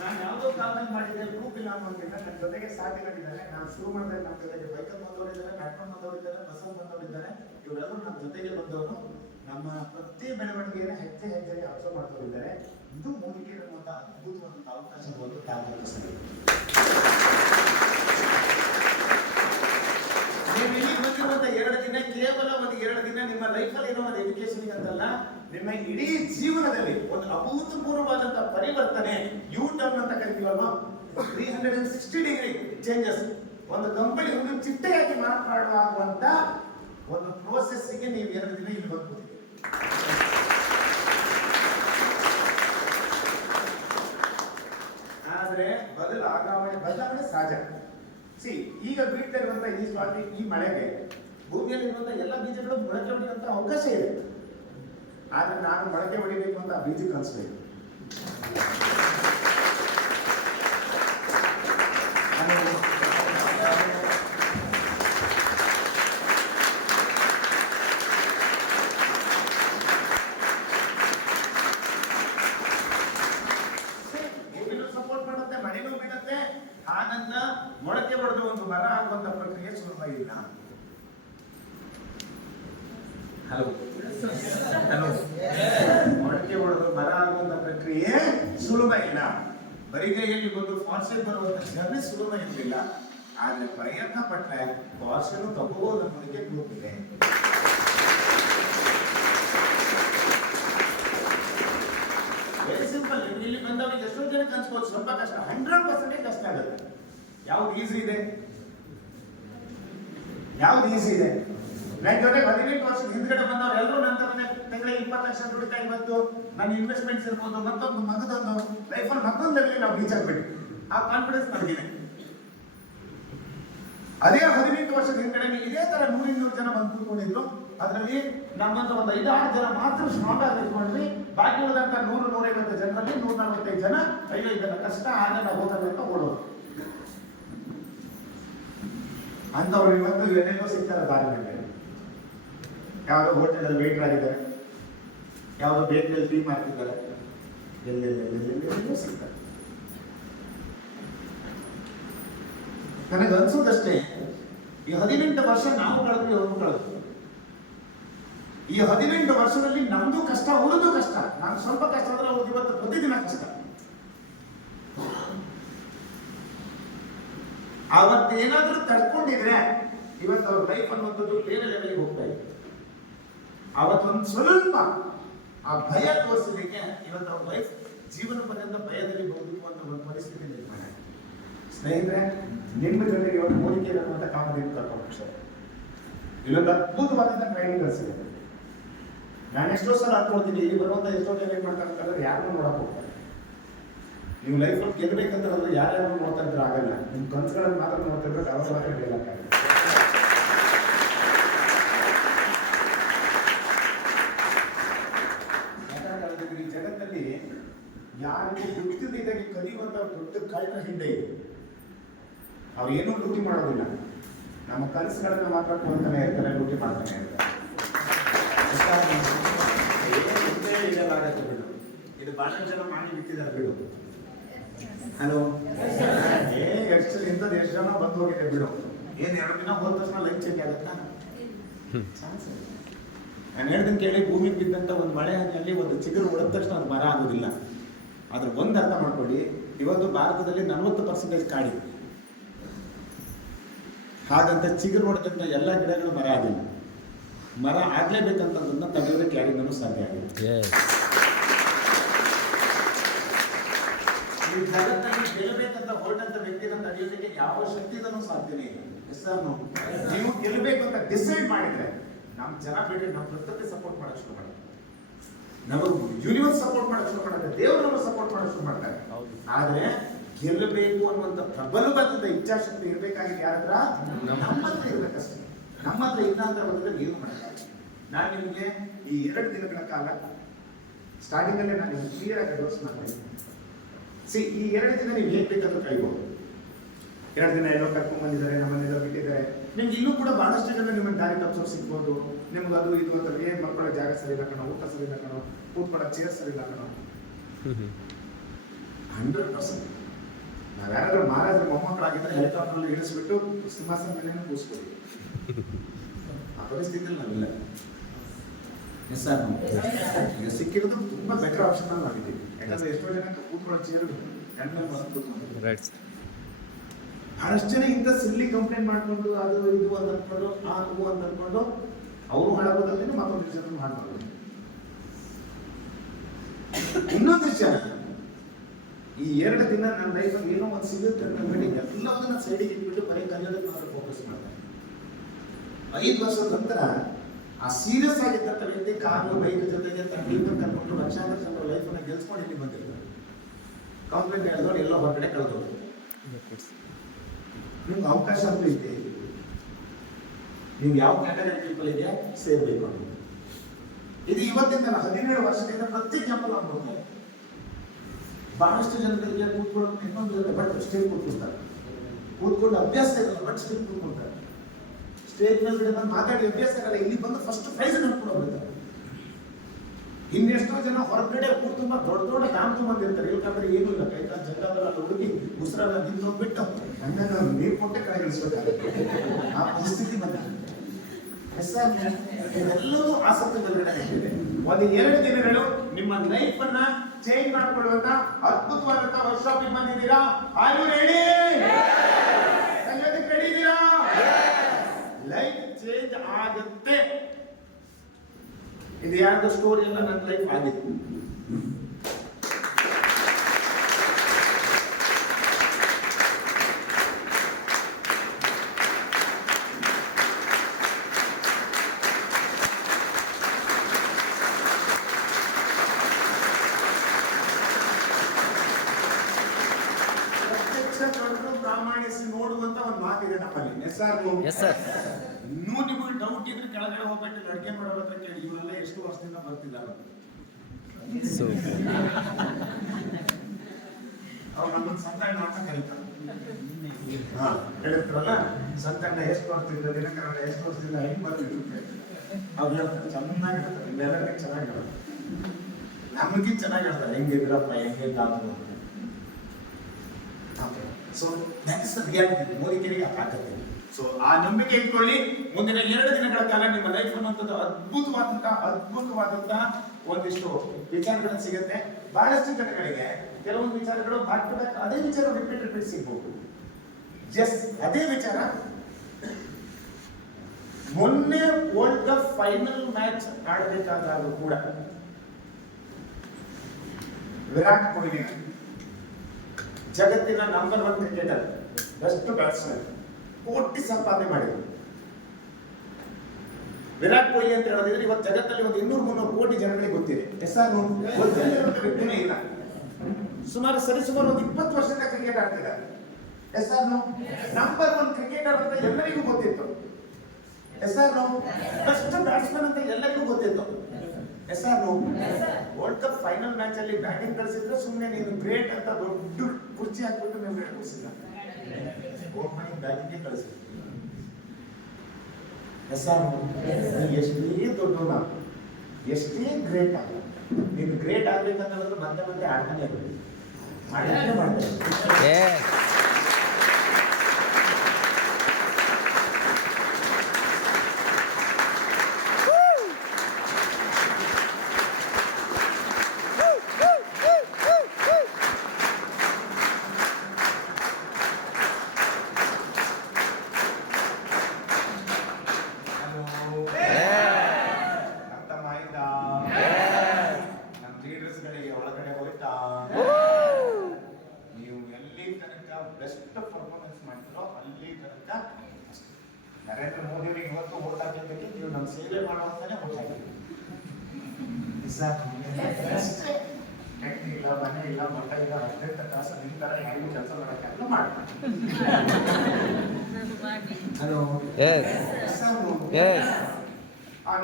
ನಾನು ಯಾವುದೋ ಕಾಲದಲ್ಲಿ ಮಾಡಿದ್ರೆ ಗ್ರೂಪ್ ಇಲ್ಲ ಬಂದಿಲ್ಲ, ನನ್ನ ಜೊತೆಗೆ ಸಾಥಿಗಳಿದ್ದಾರೆ. ನಾನು ಶುರು ಮಾಡಿದ್ರೆ ನಮ್ಮ ಜೊತೆಗೆ ಬೈಕಲ್ಲಿ ಬಂದವರಿದ್ದಾರೆ, ನಡ್ಕೊಂಡು ಬಂದವರಿದ್ದಾರೆ, ಬಸ್ಸಲ್ಲಿ ಬಂದವರಿದ್ದಾರೆ. ಇವರೆಲ್ಲರೂ ನಮ್ಮ ಜೊತೆಗೆ ಬಂದವರು. ನಮ್ಮ ಪ್ರತಿ ಬೆಳವಣಿಗೆಯನ್ನು ಹೆಜ್ಜೆ ಹೆಜ್ಜೆಗೆ ಅಬ್ಸರ್ವ್ ಮಾಡ್ಕೊಂಡಿದ್ದಾರೆ. ಇದು ಮೂಲಿಕೆ ಇರುವಂತ ಅದ್ಭುತವಾದಂಥ ಅವಕಾಶ ಒಂದು ಟ್ಯಾಬ್ಲೆಟ್ ಸರಿ. ನೀವು ಇಲ್ಲಿ ಬಂದಿರುವಂತ 2 ದಿನ ಕೇವಲ ಒಂದು 2 ದಿನ ನಿಮ್ಮ ಲೈಫಲ್ಲಿ ಇರೋ ಒಂದು ಎಜುಕೇಶನ್ ಅಂತಲ್ಲ, ನಿಮ್ಮ ಇಡೀ ಜೀವನದಲ್ಲಿ ಒಂದು ಅಭೂತಪೂರ್ವವಾದಂತ ಪರಿವರ್ತನೆ, ಯೂ ಟರ್ನ್ ಅಂತ ಕರಿತೀವಲ್ವಾ, 360 ಡಿಗ್ರಿ ಚೇಂಜಸ್. ಒಂದು ಕಂಪನಿ ಒಂದು ಚಿಟ್ಟೆಯಾಗಿ ಮಾರ್ಪಾಡುವಂತ ಒಂದು ಪ್ರೋಸೆಸ್ಗೆ ನೀವು 2 ದಿನ ಇಲ್ಲಿ ಬಂದ್ಬಿಟ್ಟಿದ್ದೀರಿ. ಆದ್ರೆ ಬದಲಾವಣೆ ಸಹಜ. ಈಗ ಬೀಳ್ತಾ ಇರುವಂತ ಈ ಸ್ವಾತಿ, ಈ ಮಳೆಗೆ ಭೂಮಿಯಲ್ಲಿ ಇರುವಂತ ಎಲ್ಲ ಬೀಜಗಳು ಮೊಳಕೆ ಹೊಡೆಯುವಂತ ಅವಕಾಶ ಇದೆ. ಆದ್ರೆ ನಾನು ಮೊಳಕೆ ಹೊಡಿಬೇಕು ಅಂತ ಬೀಜ ಕಲಿಸ್ಬೇಕು. ಸಪೋರ್ಟ್ ಮಾಡುತ್ತೆ, ಮಳೆನೂ ಬೀಳುತ್ತೆ. ಹಾಗಂತ ಮೊಳಕೆ ಹೊಡೆದು ಒಂದು ಮರ ಆಗುವಂತ ಪ್ರಕ್ರಿಯೆ ಸುಲಭ ಇಲ್ಲ. ಹಲೋ ಮೊಳಕೆ ಹೊಡೆದು ಮರ ಆಗುವಂತ ಪ್ರಕ್ರಿಯೆ ಸುಲಭ ಇಲ್ಲ. ಬರಿಗೈಯಲ್ಲಿ ಒಂದು ಫಾರ್ಸೆ ಬರುವಂತ ಜರ್ನಿ ಸುಲಭ ಇರಲಿಲ್ಲ. ಆದ್ರೆ ಪ್ರಯತ್ನ ಪಟ್ಟರೆ ಫಾರ್ಸನ್ನು ತಗೋಬಹುದು ಅನ್ನೋದಕ್ಕೆ ಗ್ರೂಪ್ ಇದೆ. Very simple. ಇಲ್ಲಿ ಬಂದವರಿಗೆ ಎಷ್ಟೋ ಜನ ಅನ್ಸ್ಬೋದು ಸ್ವಲ್ಪ ಕಷ್ಟ, 100% ಕಷ್ಟ ಆಗುತ್ತೆ. ಯಾವ್ದು ಈಸಿ ಇದೆ? ಯಾವ್ದು ಈಸಿ ಇದೆ? ನನ್ನ ಜೊತೆ 18 ವರ್ಷದ ಹಿಂದ್ಗಡೆ ಬಂದವರು ಎಲ್ಲರೂ ನಂತರ ತಿಂಗಳ 20 ಲಕ್ಷ ದುಡಿತಾ ಇವತ್ತು ನನ್ನ ಇನ್ವೆಸ್ಟ್ಮೆಂಟ್ಸ್ ಇರ್ಬೋದು, ಮತ್ತೊಂದು ಮಗದೊಂದು ಲೈಫಲ್ಲಿ ಮತ್ತೊಂದು ಲೆವೆಲ್ ನಾವು ರೀಚ್ ಆಗ್ಬಿಟ್ಟು ಆ ಕಾನ್ಫಿಡೆನ್ಸ್ ನನಗಿದೆ. ಅದೇ 18 ವರ್ಷದ ಹಿಂದ್ಗಡೆ ಇದೇ ತರ 100-200 ಜನ ಬಂದು ಕೂತ್ಕೊಂಡಿದ್ರು. ಅದರಲ್ಲಿ ನಮ್ಮಂತ ಒಂದು 5-6 ಜನ ಮಾತ್ರ ಸ್ಟ್ರಾಂಗ್ ಆಗಿ ಇಟ್ಕೊಂಡ್ವಿ. ಬಾಕಿ ಉಳಿದಂತ 100-150 ಜನರಲ್ಲಿ 145 ಜನ ಅಯ್ಯೋ ಇದೆಲ್ಲ ಕಷ್ಟ ಆಗಲ್ಲ ಹೋಗಲ್ಲ ಅಂತ ಓಡೋದು. ಅಂತವ್ರು ಇವತ್ತು ಏನೇನೋ ಸಿಗ್ತಾರೆ ದಾರಿ ಮೇಲೆ. ಯಾವುದೋ ಹೋಟೆಲಲ್ಲಿ ವೇಟರ್ ಆಗಿದ್ದಾರೆ, ಯಾವುದೋ ಬೇಕರಿಯಲ್ಲಿ ಟೀ ಮಾಡ್ತಿದ್ದಾರೆ, ಎಲ್ಲೆಲ್ಲೆಲ್ಲೆಲ್ಲೆಲ್ಲೋ ಸಿಗ್ತಾರೆ. ನನಗೆ ಅನ್ಸೋದಷ್ಟೇ, ಈ 18 ವರ್ಷ ನಾವು ಕಳೆದ್ವಿ, ಅವ್ರು ಕಳೆದ್ವಿ. ಈ 18 ವರ್ಷದಲ್ಲಿ ನಮ್ದು ಕಷ್ಟ, ಅವ್ರದ್ದು ಕಷ್ಟ. ನಾನು ಸ್ವಲ್ಪ ಕಷ್ಟ ಆದ್ರೆ ಅವ್ರದ್ದು ಇವತ್ತು ಪ್ರತಿದಿನ ಕಷ್ಟ. ಅವತ್ತೇನಾದ್ರೂ ತಡ್ಕೊಂಡಿದ್ರೆ ಇವತ್ತು ಅವ್ರ ಲೈಫ್ ಅನ್ನುವಂಥದ್ದು ಬೇರೆ ಲೆವೆಲ್ಗೆ ಹೋಗ್ತಾ ಇದೆ. ಅವತ್ತೊಂದು ಸ್ವಲ್ಪ ಆ ಭಯ ತೋರಿಸಲಿಕ್ಕೆ ಇವತ್ತು ಅವ್ರ ಲೈಫ್ ಜೀವನ ಪರ್ಯಂತ ಭಯದಲ್ಲಿ ಬದುಕು ಅಂತ ಒಂದು ಪರಿಸ್ಥಿತಿ ನಿರ್ಮಾಣ. ಸ್ನೇಹಿತರೆ, ನಿಮ್ಮ ಜೊತೆಗೆ ಒಂದು ಮೂಲಿಕೆ ಇರುವಂತ ಕಾಮಧೇನು ಕರ್ಕೊಂಡು ಇಲ್ಲೊಂದು ಅದ್ಭುತವಾದಂತ ಟ್ರೈನಿಂಗ್ ಕಲಿಸಿದೆ. ನಾನು ಎಷ್ಟೋ ಸಲ ಅನ್ಕೊಳ್ತೀನಿ, ಇಲ್ಲಿ ಬರುವಂತ ಎಷ್ಟೋ ಜನ ಏನ್ ಮಾಡ್ತಾರೆ, ಯಾರನ್ನೂ ನೋಡಕ್ ಹೋಗ್ತಾರೆ. ನೀವು ಲೈಫಲ್ಲಿ ಗೆಲ್ಲಬೇಕಂತ ಹೇಳಿದ್ರೆ ಯಾರ್ಯಾರು ನೋಡ್ತಾ ಇದ್ರೆ ಆಗಲ್ಲ. ನಿಮ್ಮ ಕನಸುಗಳನ್ನು ಮಾತ್ರ ನೋಡ್ತಾ ಇದ್ರೆ ಅವ್ರ ಮಾತ್ರ ಗೆಲ್ಲಕ್ಕಾಗಲ್ಲ. ಈ ಜಗತ್ತಲ್ಲಿ ಯಾರಿಗೂ ಗೊತ್ತಿಲ್ಲದಾಗಿ ಕಲಿಯುವಂತ ದೊಡ್ಡ ಕಳ್ಳ ಹಿಂದೆ ಇದೆ. ಅವ್ರು ಏನೂ ಲೂಟಿ ಮಾಡೋದಿಲ್ಲ, ನಮ್ಮ ಕನಸುಗಳನ್ನ ಮಾತ್ರ ಕೊಂತಾನೆ ಇರ್ತಾರೆ, ಲೂಟಿ ಮಾಡ್ತಾನೆ ಇರ್ತಾರೆ. ಇದೆಲ್ಲಾಗತ್ತೆ ಬಿಡು, ಇದು ಬಹಳಷ್ಟು ಜನ ಮಾಡಿ ಬಿಟ್ಟಿದ್ದಾರೆ ಬಿಡು. ಹಲೋ, ಎಷ್ಟು ಇಂಥದ್ದು ಎಷ್ಟು ಜನ ಬಂದು ಹೋಗಿದೆ ಬಿಡು. ಏನ್ 2 ದಿನ ಹೋದ ತಕ್ಷಣ ಲೈಫ್ ಚೇಂಜ್ ಆಗುತ್ತಾ? ನಾನು ಹೇಳ್ದನ್ ಕೇಳಿ, ಭೂಮಿಗೆ ಬಿದ್ದಂತ ಒಂದು ಮಳೆ ಹನಿಯಲ್ಲಿ ಒಂದು ಚಿಗುರು ಹೊಡೆದ ತಕ್ಷಣ ಅದು ಮರ ಆಗೋದಿಲ್ಲ. ಆದ್ರೆ ಒಂದು ಅರ್ಥ ಮಾಡ್ಕೊಳ್ಳಿ, ಇವತ್ತು ಭಾರತದಲ್ಲಿ 40% ಕಾಡಿ. ಹಾಗಂತ ಚಿಗುರು ಹೊಡೆದಂತ ಎಲ್ಲ ಗಿಡಗಳು ಮರ ಆಗಿಲ್ಲ. ಮರ ಆಗ್ಲೇಬೇಕಂತದನ್ನ ತಡೆಯೋದಕ್ಕೆ ಯಾರಿಂದನೂ ಸಾಧ್ಯ ಆಗಿಲ್ಲ. ಈ ಜಗತ್ತನ್ನು ಗೆಲ್ಲಬೇಕಂತ ಹೊರಟಂತ ವ್ಯಕ್ತಿನ ತಡೆಯೋದಕ್ಕೆ ಯಾವ ಶಕ್ತಿದನೂ ಸಾಧ್ಯನೇ ಇಲ್ಲ. ನೀವು ಗೆಲ್ಲಬೇಕು ಅಂತ ಡಿಸೈಡ್ ಮಾಡಿದ್ರೆ ನಮ್ಮ ಜನ ಬೇಡ, ನಮ್ಮ ಪ್ರಕೃತಿ ಸಪೋರ್ಟ್ ಮಾಡಕ್ ಶುರು ಮಾಡ್ತಾರೆ, ನಮಗೆ ಯೂನಿವರ್ಸ್ ಸಪೋರ್ಟ್ ಮಾಡಕ್ ಶುರು ಮಾಡುತ್ತೆ, ದೇವರು ನಮಗೆ ಸಪೋರ್ಟ್ ಮಾಡಕ್ ಶುರು ಮಾಡ್ತಾರೆ. ಆದ್ರೆ ಗೆಲ್ಲಬೇಕು ಅನ್ನುವಂತ ಪ್ರಬಲವಾದಂತ ಇಚ್ಛಾಶಕ್ತಿ ಇರ್ಬೇಕಾಗಿದೆ. ಯಾರ ಹತ್ರ? ನಮ್ಮ ಹತ್ರ ಇರ್ಬೇಕಷ್ಟೇ. ನಮ್ಮ ಹತ್ರ ಇಲ್ಲ ಅಂತ ಬಂದ್ರೆ ಏನು ಮಾಡಕ್ಕಾಗಲ್ಲ. ನಾನು ನಿಮಗೆ ಈ 2 ದಿನಗಳ ಕಾಲ ಸ್ಟಾರ್ಟಿಂಗ್ ಅಲ್ಲೇ ನಾನು ಕ್ಲಿಯರ್ ಆಗಿ ಅಡ್ವೈಸ್ ಮಾಡ್ತೇನೆ. ಈ 2 ದಿನ ನೀವು ಹೇಗೆ ಬೇಕಾದ್ರೂ ಕಳಿಬಹುದು. 2 ದಿನ ಎಲ್ಲೋ ಕರ್ಕೊಂಡ್ ಬಂದಿದ್ದಾರೆ, ನಮ್ಮನ್ನೆಲ್ಲ ಬಿಟ್ಟಿದ್ದಾರೆ. ನಿಮ್ಗೆ ಇನ್ನೂ ಕೂಡ ಬಹಳಷ್ಟು ಜನ ನಿಮ್ಮನ್ನು ದಾರಿ ತಪ್ಪಿಸೋರು ಸಿಗ್ಬೋದು. ನಿಮ್ಗೆ ಅದು ಇದು ಅಂತ ಏನ್ ಮಕ್ಕಳ ಜಾಗ ಸರಿ ಇಲ್ಲ ಕಣೋ, ಊಟ ಸರಿ ಇಲ್ಲ ಕಣೋ, ಕೂತ್ಕೊಳ್ಳೋ ಚೇರ್ ಸರಿ ಇಲ್ಲ ಕಣೋ. 100% ನಾವ್ಯಾರಾದ್ರೂ ಮಹಾರಾಜರ ಮೊಮ್ಮಕ್ಕಳಾಗಿದ್ರೆ ಹೆಲಿಕಾಪ್ಟರ್ ಇಳಿಸ್ಬಿಟ್ಟು ಸಿಂಹಾಸನ ಮೇಲೆ ಕೂರಿಸ್ಕೊಡಿ. ಆ ಪರಿಸ್ಥಿತಿಯಲ್ಲಿ ನಾವಿಲ್ಲ. ಎಸ್ ಸರ್, ಈಗ ಸಿಕ್ಕಿರೋದು ತುಂಬಾ ಬೆಟರ್ ಆಪ್ಷನ್ ಅಲ್ಲಿ ಮಾಡಿದ್ದೀವಿ. ಯಾಕಂದ್ರೆ ಎಷ್ಟೋ ಜನ ಕೂತ್ಕೊಳ್ಳೋ ಚೇರು ಬಹಳಷ್ಟು ಜನ ಇಂಥ ಸಿಲ್ಲಿ ಕಂಪ್ಲೇಂಟ್ ಮಾಡ್ಕೊಂಡು ಅದು ಇದು ಅಂತ ಅನ್ಕೊಂಡು ಅದು ಅಂತ ಅನ್ಕೊಂಡು ಅವರು ಹಾಳಾಗೋದ್ರಲ್ಲಿ ಮತ್ತೊಂದು ವಿಷಯ ಮಾಡ್ಬೋದು. ಇನ್ನೊಂದು ವಿಷಯ, ಈ 2 ದಿನ ನನ್ನ ಲೈಫಲ್ಲಿ ಏನೋ ಒಂದು ಸಿಗುತ್ತೆ ಅಂತ ಹೇಳಿ ಎಲ್ಲವನ್ನ ಸೈಡಿಗೆ ಇಟ್ಬಿಟ್ಟು ಬರೀ ಕನ್ನಡಕ್ಕೆ ಮಾತ್ರ ಫೋಕಸ್ ಮಾಡ್ತಾರೆ. 5 ವರ್ಷದ ನಂತರ ಆ ಸೀರಿಯಸ್ ಆಗಿದ್ದಂಥ ವ್ಯಕ್ತಿ ಕಾರು ಬೈಕ್ ಜೊತೆಗೆ ತನ್ನ ಟೀಮ್ ಕರ್ಕೊಂಡು ಲಕ್ಷಾಂತರ ಜನರ ಲೈಫನ್ನ ಗೆಲ್ಸ್ಕೊಂಡು ಇಲ್ಲಿ ಬಂದಿರ್ತಾರೆ. ಕಾಂಪ್ಲೇಂಟ್ ಹೇಳಿದವರು ಎಲ್ಲ ಹೊರಗಡೆ ಕಳೆದೋಗ್ತಾರೆ. ನಿಮ್ಗೆ ಅವಕಾಶ ಅಂತೂ ಇದೆ, ನೀವು ಯಾವ ಕ್ಯಾಟಗರಿ ಪೀಪಲ್ ಇದೆಯಾ ಸೇರ್ಬೇಕು ಅಂತ. ಇದು ಇವತ್ತಿಂದ 17 ವರ್ಷದಿಂದ ಪ್ರತಿ ಕ್ಯಾಂಪಲ್ಲಿ ಅನ್ಬೋದು. ಬಹಳಷ್ಟು ಜನರಿಗೆ ಕೂತ್ಕೊಳ್ಳೋದು ಇನ್ನೊಂದು ಜೊತೆ ಬಟ್ ಸ್ಟೇಜ್ ಕೂತ್ಕೊಳ್ತಾರೆ, ಕೂತ್ಕೊಂಡು ಅಭ್ಯಾಸ ಇರಲ್ಲ, ಬಟ್ ಸ್ಟೇಜ್ ಕೂತ್ಕೊಳ್ತಾರೆ. ಸ್ಟೇಜ್ ಮೇಲೆ ಬಂದು ಮಾತಾಡಿ ಅಭ್ಯಾಸ ಇರಲ್ಲ, ಇಲ್ಲಿ ಬಂದು ಫಸ್ಟ್ ಪ್ರೈಸ್ ನಡ್ಕೊಂಡು ಇನ್ನೆಷ್ಟೋ ಜನ ಹೊರಗಡೆ ಕೂತು ತುಂಬಾ ದೊಡ್ಡ ದೊಡ್ಡ ದಾಮ್ ಬಂದಿರ್ತಾರೆ. ಇಲ್ಕಂದ್ರೆ ಏನೂ ಇಲ್ಲ, ಕೈಕಾಲ ಜಗಲ್ಲ ಹುಡುಗಿ ಉಸಿರಾಗ ನಿಂತೋಗ್ಬಿಟ್ಟು ಹಂಗ ನೀರು ಕೊಟ್ಟೆ ಕಡೆ ಇಳಿಸ್ಬೇಕಾಗುತ್ತೆ. ಆ ಪರಿಸ್ಥಿತಿ ಬಂದಿದೆ. ಇದೆಲ್ಲವೂ ಆಸಕ್ತಿಗಳಿದೆ. ಒಂದು 2 ದಿನಗಳು ನಿಮ್ಮ ಲೈಫ್ ಅನ್ನ ಚೇಂಜ್ ಮಾಡ್ಕೊಳ್ಳುವಂತ ಅದ್ಭುತವಾದಂತ ವರ್ಕ್ಶಾಪ್ ಬಂದಿದ್ದೀರಾ. Are you ready? ರೆಡಿ ಇದ್ದೀರಾ? ಲೈಫ್ ಚೇಂಜ್ ಆಗುತ್ತೆ. ಇದು ಯಾರ್ದು ಸ್ಟೋರಿ ಎಲ್ಲ ನನ್ನ ಲೈಫ್ ಆಗಿತ್ತು. ಪ್ರಾಮಾಣಿಸಿ ನೋಡುವಂತ ಒಂದು ಮಾತಿದೆ ನಮ್ಮಲ್ಲಿ. ಎಸ್ ಸರ್, ಇನ್ನೂ ನಿಮಗೆ ಡೌಟ್ ಇದ್ರೆ ಕೆಳಗಡೆ ಹೋಗ್ಬಿಟ್ಟು ಅಡುಗೆ ಮಾಡೋರ ಹತ್ರ ಕೇಳಿ, ಇವರೆಲ್ಲ ಎಷ್ಟು ವರ್ಷದಿಂದ ಬರ್ತಿದ್ದಾರೆ. ಅವ್ರು ನಮ್ಮನ್ನು ಸಂತಣ್ಣ ಅಂತ ಕರೀತಾರೆ. ಹೇಳಿರ್ತಾರಲ್ಲ, ಸಂತಣ್ಣ ಎಷ್ಟು ವರ್ಷದಿಂದ, ದಿನಕರಣ ಎಷ್ಟು ವರ್ಷದಿಂದ ಹೆಂಗ್ ಬರ್ತಿದ್ರು ಅವ್ರು ಹೇಳ್ತಾರೆ. ಚೆನ್ನಾಗಿ ಹೇಳ್ತಾರೆ, ಇಲ್ಲೆಲ್ಲರಿಗೆ ಚೆನ್ನಾಗಿ ಹೇಳ್ತಾರೆ, ನಮಗಿಂತ ಚೆನ್ನಾಗಿ ಹೇಳ್ತಾರೆ. ಹೆಂಗಿದ್ರಪ್ಪ, ಹೆಂಗಿಲ್ಲ ಅಂತ. So that is the reality. ಮೋದಿಕೆರಿಗೆ ತಾಕತ್ತೆ. ಸೊ ಆ ನಂಬಿಕೆ ಇಟ್ಕೊಳ್ಳಿ. ಮುಂದಿನ 2 ದಿನಗಳ ಕಾಲ ನಿಮ್ಮ ಲೈಫ್ ಅನ್ನುವಂಥದ್ದು ಅದ್ಭುತವಾದಂತಹ ಒಂದಿಷ್ಟು ವಿಚಾರಗಳು ಸಿಗುತ್ತೆ. ಬಹಳಷ್ಟು ಜನಗಳಿಗೆ ಕೆಲವೊಂದು ವಿಚಾರಗಳು ಅದೇ ವಿಚಾರ ರಿಪೀಟ್ ಸಿಗ್ಬಹುದು. ಜಸ್ಟ್ ಅದೇ ವಿಚಾರ. ಮೊನ್ನೆ ವರ್ಲ್ಡ್ ಕಪ್ ಫೈನಲ್ ಮ್ಯಾಚ್ ಆಡಬೇಕಾದಾಗ ಕೂಡ ವಿರಾಟ್ ಕೊಹ್ಲಿ ಜಗತ್ತಿನ ನಂಬರ್ 1 ಕ್ರಿಕೆಟರ್, ಬೆಸ್ಟ್ ಬ್ಯಾಟ್ಸ್ಮನ್, ಕೋಟಿ ಸಂಪಾದನೆ ಮಾಡಿದ್ರು. ವಿರಾಟ್ ಕೊಹ್ಲಿ ಅಂತ ಹೇಳೋದಿದ್ರೆ ಇವತ್ತು ಜಗತ್ತಲ್ಲಿ ಒಂದು 200-300 ಕೋಟಿ ಜನಗಳಿಗೆ ಗೊತ್ತಿದೆ. ಗೊತ್ತಿಲ್ಲದ ವ್ಯಕ್ತಿನೇ ಇಲ್ಲ. ಸರಿಸುಮಾರು ಒಂದು 20 ವರ್ಷದಿಂದ ಕ್ರಿಕೆಟ್ ಆಡ್ತಿದ್ದಾರೆ. ನಂಬರ್ 1 ಕ್ರಿಕೆಟರ್ ಅಂತ ಎಲ್ಲರಿಗೂ ಗೊತ್ತಿತ್ತು. ಬೆಸ್ಟ್ ಬ್ಯಾಟ್ಸ್ಮನ್ ಅಂತ ಎಲ್ಲರಿಗೂ ಗೊತ್ತಿತ್ತು. ವರ್ಲ್ಡ್ ಕಪ್ ಫೈನಲ್ ಮ್ಯಾಚ್ ಅಲ್ಲಿ ಬ್ಯಾಟಿಂಗ್ ಕಳಿಸಿದ್ರೆ ಸುಮ್ಮನೆ ನೀನು ಗ್ರೇಟ್ ಅಂತ ದೊಡ್ಡ ಕುರ್ಚಿ ಹಾಕ್ಬಿಟ್ಟು ನೀವು ಕಳಿಸಿಲ್ಲ, ಓಪನಿಂಗ್ ಬ್ಯಾಟಿಂಗ್ ಕಳಿಸಿದ್ರು. ಎಷ್ಟೇ ದೊಡ್ಡ, ಎಷ್ಟೇ ಗ್ರೇಟ್ ಆಗ, ನೀನು ಗ್ರೇಟ್ ಆಗ್ಬೇಕಂತಂದ್ರೆ ಮತ್ತೆ ಆಡ್ತಾನೆ ಇರಬೇಕು, ಮಾಡ್ತಾರೆ. ಬೆಸ್ಟ್ ಪರ್ಫಾರ್ಮೆನ್ಸ್ ಮಾಡಿದ್ರು ಅಲ್ಲಿ ತನಕ ನರೇಂದ್ರ ಮೋದಿ ಅವರಿಗೆ ಇವತ್ತು ಓಟ್ ಹಾಕಿದ್ದಕ್ಕೆ ನೀವು ನಮ್ಮ ಸೇವೆ ಮಾಡುವಂತಾನೆ ಓಟ್ ಹಾಕಿದ್ರಿ. ಇಲ್ಲ, ಮನೆ ಇಲ್ಲ, ಮಠ ಇಲ್ಲ, 18 ತಾಸು ನಿಂತರ ಯಾರಿಗೂ ಕೆಲಸ ಮಾಡೋಕ್ಕೆಲ್ಲ ಮಾಡ್ತಾರೆ.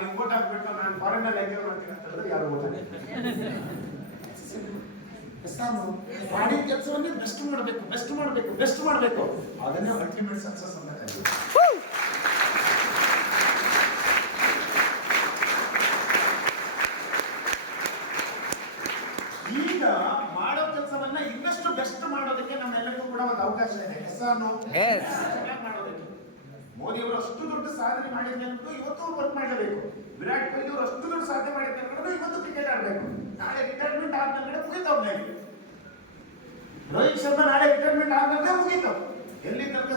ನೀವು ಓಟ್ ಹಾಕ್ಬಿಟ್ಟು ನಾನು ಫಾರಿನಲ್ಲಿ ಎಂಜಾಯ್ ಮಾಡ್ತೀನಿ ಅಂತ ಹೇಳಿದ್ರೆ ಯಾರು ಓಟ್ ಹಾಕಿ ಮಾಡಿದ ಕೆಲಸವನ್ನೇ ಬೆಸ್ಟ್ ಮಾಡಬೇಕು. ಅದನ್ನೇ ಅಲ್ಟಿಮೇಟ್ ಸಕ್ಸಸ್ ಅಂತ ಕರೀತಾರೆ. ಈಗ ಮಾಡೋ ಕೆಲಸವನ್ನ ಇನ್ನಷ್ಟು ಬೆಸ್ಟ್ ಮಾಡೋದಕ್ಕೆ ನಮ್ಮೆಲ್ಲರಿಗೂ ಕೂಡ ಅವಕಾಶ ಇದೆ. ಹೆಸರು ಚೆನ್ನಾಗಿ ಮಾಡೋದಕ್ಕೆ ಮೋದಿ ಅವರು ಅಷ್ಟು ದೊಡ್ಡ ಸಾಧನೆ ಮಾಡಿದ್ರೆ ಇವತ್ತು ವರ್ಕ್ ಮಾಡಲೇಬೇಕು. ವಿರಾಟ್ ಕೊಹ್ಲಿ ಅವರು ಅಷ್ಟು ದೊಡ್ಡ ಸಾಧನೆ ಮಾಡಿದ್ರೆ ಇವತ್ತು ಕ್ರಿಕೆಟ್ ಆಡಬೇಕು. ನಾಳೆ ರಿಟೈರ್ಮೆಂಟ್ ಆದ್ಮೇಲೆ ಮುಗಿತಾವ್ ಮೇಲೆ. ರೋಹಿತ್ ಶರ್ಮಾ ನಾಳೆ ರಿಟೈರ್ಮೆಂಟ್ ಆದ್ಮೇಲೆ ಮುಗಿತಾವ್. ಎಲ್ಲಿ ತನಕ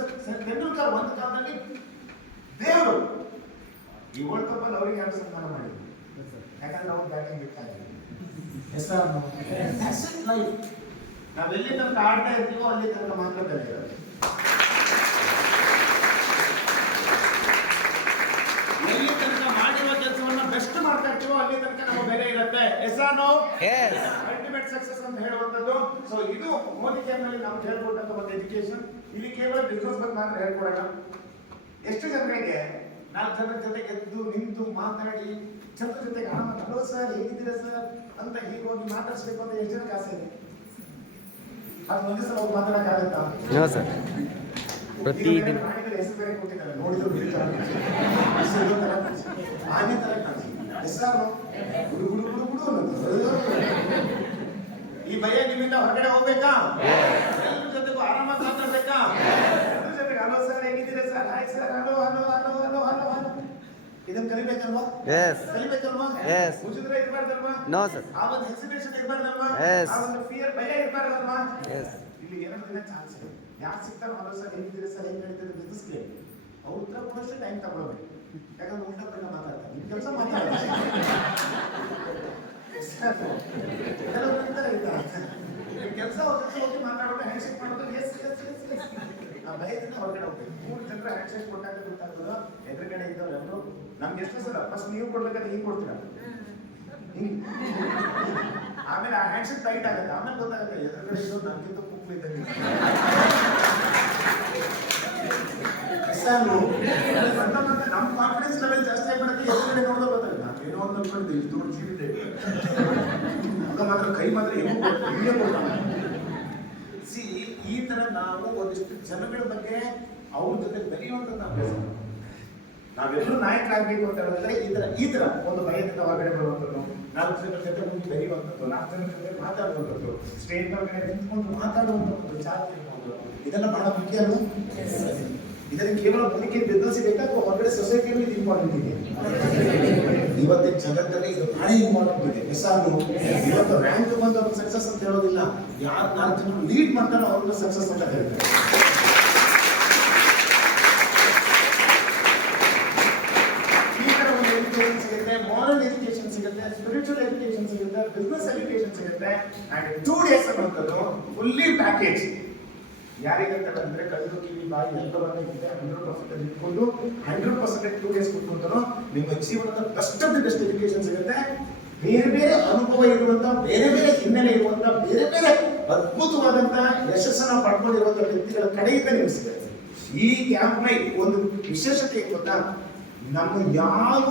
ತೆಂಡೂಲ್ಕರ್ ಒಂದು ಕಾಲದಲ್ಲಿ ದೇವರು. ಈ ವರ್ಲ್ಡ್ ಕಪ್ ಅಲ್ಲಿ ಅವರಿಗೆ ಯಾರು ಸನ್ಮಾನ ಮಾಡಿದ್ರು? ಯಾಕಂದ್ರೆ ಅವ್ರು ಬ್ಯಾಟಿಂಗ್ ಬಿಡ್ತಾರೆ. ಹೆಸರು ನಾವೆಲ್ಲಿ ತನಕ ಆಡ್ತಾ ಇರ್ತೀವೋ ಅಲ್ಲಿ ತನಕ ಮಾತ್ರ ಬೆಲೆ ಇರೋದು. ಎಲ್ಲಿ ತನಕ ಮಾಡಿರುವ ಕೆಲಸವನ್ನ ಬೆಸ್ಟ್ ಮಾಡ್ತಾ ಇರ್ತೀವೋ ಅಲ್ಲಿ ತನಕ ನಮ್ಮ ಬೆಲೆ ಇರುತ್ತೆ. ಹೆಸರು ಅಲ್ಟಿಮೇಟ್ ಸಕ್ಸಸ್ ಅಂತ ಹೇಳುವಂಥದ್ದು. ಸೊ ಇದು ಮೋದಿ ಕೇಂದ್ರದಲ್ಲಿ ನಮ್ಗೆ ಹೇಳ್ಕೊಟ್ಟಂತ ಒಂದು ಎಜುಕೇಶನ್. ಇಲ್ಲಿ ಕೇವಲ ಬಿಸ್ನೆಸ್ ಬಗ್ಗೆ ಮಾತ್ರ ಹೇಳ್ಕೊಡೋಣ. ಎಷ್ಟು ಜನಗಳಿಗೆ 4 ಜನರ ಜೊತೆಗೆ ಎದ್ದು ನಿಂತು ಮಾತಾಡಿ ಜನರ ಜೊತೆಗೆ ಹಲೋ ಸರ್ ಹೇಗಿದ್ದೀರಾ ಸರ್ ಅಂತ ಹೀಗೆ ಹೋಗಿ ಮಾತಾಡ್ಸ್ಬೇಕು ಅಂತ ಎಷ್ಟು ಜನಕ್ಕೆ ಆಸೆ ಇದೆ? ಅದು ಒಂದೇ ಸಲ ಹೋಗಿ ಮಾತಾಡಕ್ಕಾಗತ್ತಾ? ಪ್ರತಿದಿನ ಹೆಸರು ಬೇರೆ ಕೊಟ್ಟಿದ್ದಾರೆ, ನೋಡಿದ್ರು ಆನೆ ತರ ಹೆಸರು ಗುಡು ಗುಡು ಗುಡು ಗುಡು ಅನ್ನೋದು. ಈ ಭಯ ನಿಮ್ಮಿಂದ ಹೊರಗಡೆ ಹೋಗ್ಬೇಕಾ? ಎಲ್ಲರ ಜೊತೆಗೂ ಆರಾಮಾಗಿ ಮಾತಾಡ್ಬೇಕಾ? ಎಲ್ಲರ ಜೊತೆಗೆ ಹಲೋ ಸರ್ ಹೇಗಿದ್ದೀರಾ sir, hi sir, hello hello hello hello hello hello ಇದನ್ನ ಕಲಿಬೇಕಲ್ವಾ? ಕಲಿಬೇಕಲ್ವಾ? ಮುಜುಗರ ಇರಬಾರ್ದಲ್ವಾ? ಆ ಒಂದು ಹೆಸಿಟೇಷನ್ ಇರಬಾರ್ದಲ್ವಾ? ಆ ಒಂದು ಫಿಯರ್ ಭಯ ಇರಬಾರ್ದಲ್ವಾ? ಇಲ್ಲಿ ಎರಡು ದಿನ ಚಾನ್ಸ್ ಇದೆ. ಯಾರು ಸಿಗ್ತಾರೋ ಹಲೋ ಸರ್ ಹೇಗಿದ್ದೀರಾ ಸರ್, ಹೇಗೆ ನಡೀತದೆ ಬಿಸ್ನೆಸ್ ಕೇಳಿ ಅವ್ರ ಉತ್ತರ ಕೊಡೋಷ್ಟು ಟೈಮ್ ತಗೊಳ್ಬೇಕು. ಯಾಕಂದ್ರೆ ಉಲ್ಟಾ ಪಲ್ಟ ಮಾತಾಡ್ತಾರೆ, ನಿಮ್ಮ ಕೆಲಸ ಮಾತಾಡ್ತಾರೆ. ನಿಮ್ಮ ಕೆಲಸ ಹೋಗಿ ಮಾತಾಡೋದು, ಹ್ಯಾಂಡ್ಶೇಕ್ ಮಾಡೋದು, ಎಸ್ ಎಸ್ ಎಸ್ ಎಸ್ ಆ ಭಯದಿಂದ ಹೊರಗಡೆ ಹೋಗ್ಬೇಕು. 3 ಜನರ ಹ್ಯಾಂಡ್ಶೇಕ್ ಕೊಟ್ಟಾಗ ಗೊತ್ತಾಗೋದು ಎದುರುಗಡೆ ಇದ್ದವ್ರು ಎಲ್ಲರೂ ನಮ್ಗೆ ಎಷ್ಟು ಸಲ ಫಸ್ಟ್ ನೀವು ಕೊಡ್ಬೇಕಾದ್ರೆ ಹಿಂಗೆ ಕೊಡ್ತೀರಾ, ಆಮೇಲೆ ಆ ಹ್ಯಾಂಡ್ಶೇಕ್ ಟೈಟ್ ಆಗುತ್ತೆ. ಆಮೇಲೆ ಗೊತ್ತಾಗುತ್ತೆ ಎದುರುಗಡೆ ಇದ್ದವ್ರು ನಮ್ಗಿಂತ ಕುಕ್ಕು ಇದ್ದಂಗೆ. ನಮ್ಮ ಕಾನ್ಫಿಡೆನ್ಸ್ ಲೆವೆಲ್ ಜಾಸ್ತಿ ಆಗ್ಬಿಡುತ್ತೆ. ಎದುರುಗಡೆ ನೋಡೋದು ಗೊತ್ತಾಗುತ್ತೆ ನಾವೇನೋ ಒಂದು ಅನ್ಕೊಂಡಿದ್ದೆ ಇಷ್ಟು ದೊಡ್ಡ ಜೀವಿದೆ ಆಗ ಮಾತ್ರ ಕೈ ಮಾತ್ರ ಹಿಂಗೆ ಕೊಡ್ತಾನೆ. ಸಿ ಈ ತರ ನಾವು ಒಂದಿಷ್ಟು ಜನಗಳ ಬಗ್ಗೆ ಅವ್ರ ಜೊತೆ ಬೆರೆಯುವಂಥದ್ದು ಅಭ್ಯಾಸ. ನಾವೆಲ್ಲರೂ ನಾಯಕರಾಗಬೇಕು ಅಂತ ಹೇಳಿದ್ರೆ ಈ ತರ ಒಂದು ಭಯದಿಂದ ಹೊರಗಡೆ ಬರುವಂಥದ್ದು, 4 ಜನರ ಜೊತೆ ಹೋಗಿ ಬೆರೆಯುವಂಥದ್ದು, 4 ಜನರ ಜೊತೆ ಮಾತಾಡುವಂಥದ್ದು, ಸ್ಟೇಜ್ ಹೊರಗಡೆ ನಿಂತ್ಕೊಂಡು ಮಾತಾಡುವಂಥದ್ದು, ಚಾರ್ಜ್ ಇರ್ಬೋದು, ಇದೆಲ್ಲ ಬಹಳ ಮುಖ್ಯ ಅಲ್ವಾ? ಇದನ್ನು ಕೇವಲ ಮೋದಿಗೆ ಬಿಸ್ನೆಸ್ ಬೇಕಾ ಅಥವಾ ಹೊರಗಡೆ ಸೊಸೈಟಿಯಲ್ಲಿ ಇದು ಇಂಪಾರ್ಟೆಂಟ್ ಇದೆ? ಇವತ್ತಿನ ಜಗತ್ತಲ್ಲಿ ಇದು ಬಹಳ ಇಂಪಾರ್ಟೆಂಟ್ ಇದೆ. ಹೆಸರು ಇವತ್ತು ರ್ಯಾಂಕ್ ಬಂದು ಅವ್ರಿಗೆ ಸಕ್ಸಸ್ ಅಂತ ಹೇಳೋದಿಲ್ಲ, ಯಾರು 4 ಜನ ಲೀಡ್ ಮಾಡ್ತಾರೋ ಅವ್ರಿಗೆ ಸಕ್ಸಸ್ ಅಂತ ಹೇಳ್ತಾರೆ. ಈ ತರ ಒಂದು ಎಜುಕೇಶನ್ ಸಿಗುತ್ತೆ, ಮಾರಲ್ ಎಜುಕೇಶನ್ ಸಿಗುತ್ತೆ, ಸ್ಪಿರಿಚುವಲ್ ಎಜುಕೇಶನ್ ಸಿಗುತ್ತೆ, ಬಿಸ್ನೆಸ್ ಎಜುಕೇಶನ್ ಸಿಗುತ್ತೆ. ಅಂಡ್ 2 days ಅನ್ನೋದು ಫುಲ್ಲಿ ಪ್ಯಾಕೇಜ್. ಯಾರಿಗಂತ ಅಂದ್ರೆ ಕಣ್ಣು ಕಿವಿ ಬಾಯಿ ಎಲ್ಲವನ್ನ ಇದೆ 100% ಇಟ್ಕೊಂಡು 100% 2 days ಕೊಟ್ಕೊಂತಾರೋ ನಿಮ್ಮ ಜೀವನದ best of the best education ಸಿಗುತ್ತೆ. ಬೇರೆ ಬೇರೆ ಅನುಭವ ಇರುವಂತ, ಬೇರೆ ಬೇರೆ ಹಿನ್ನೆಲೆ ಇರುವಂತ, ಬೇರೆ ಬೇರೆ ಅದ್ಭುತವಾದಂತ ಯಶಸ್ಸನ್ನ ಪಡ್ಕೊಂಡಿರುವಂತ ವ್ಯಕ್ತಿಗಳ ಕಡೆಯಿಂದ ನಿಮ್ಗೆ ಸಿಗುತ್ತೆ. ಈ ಕ್ಯಾಂಪ್ನ ಒಂದು ವಿಶೇಷತೆ ಏನು ಗೊತ್ತಾ? ನಮ್ಮ ಯಾವ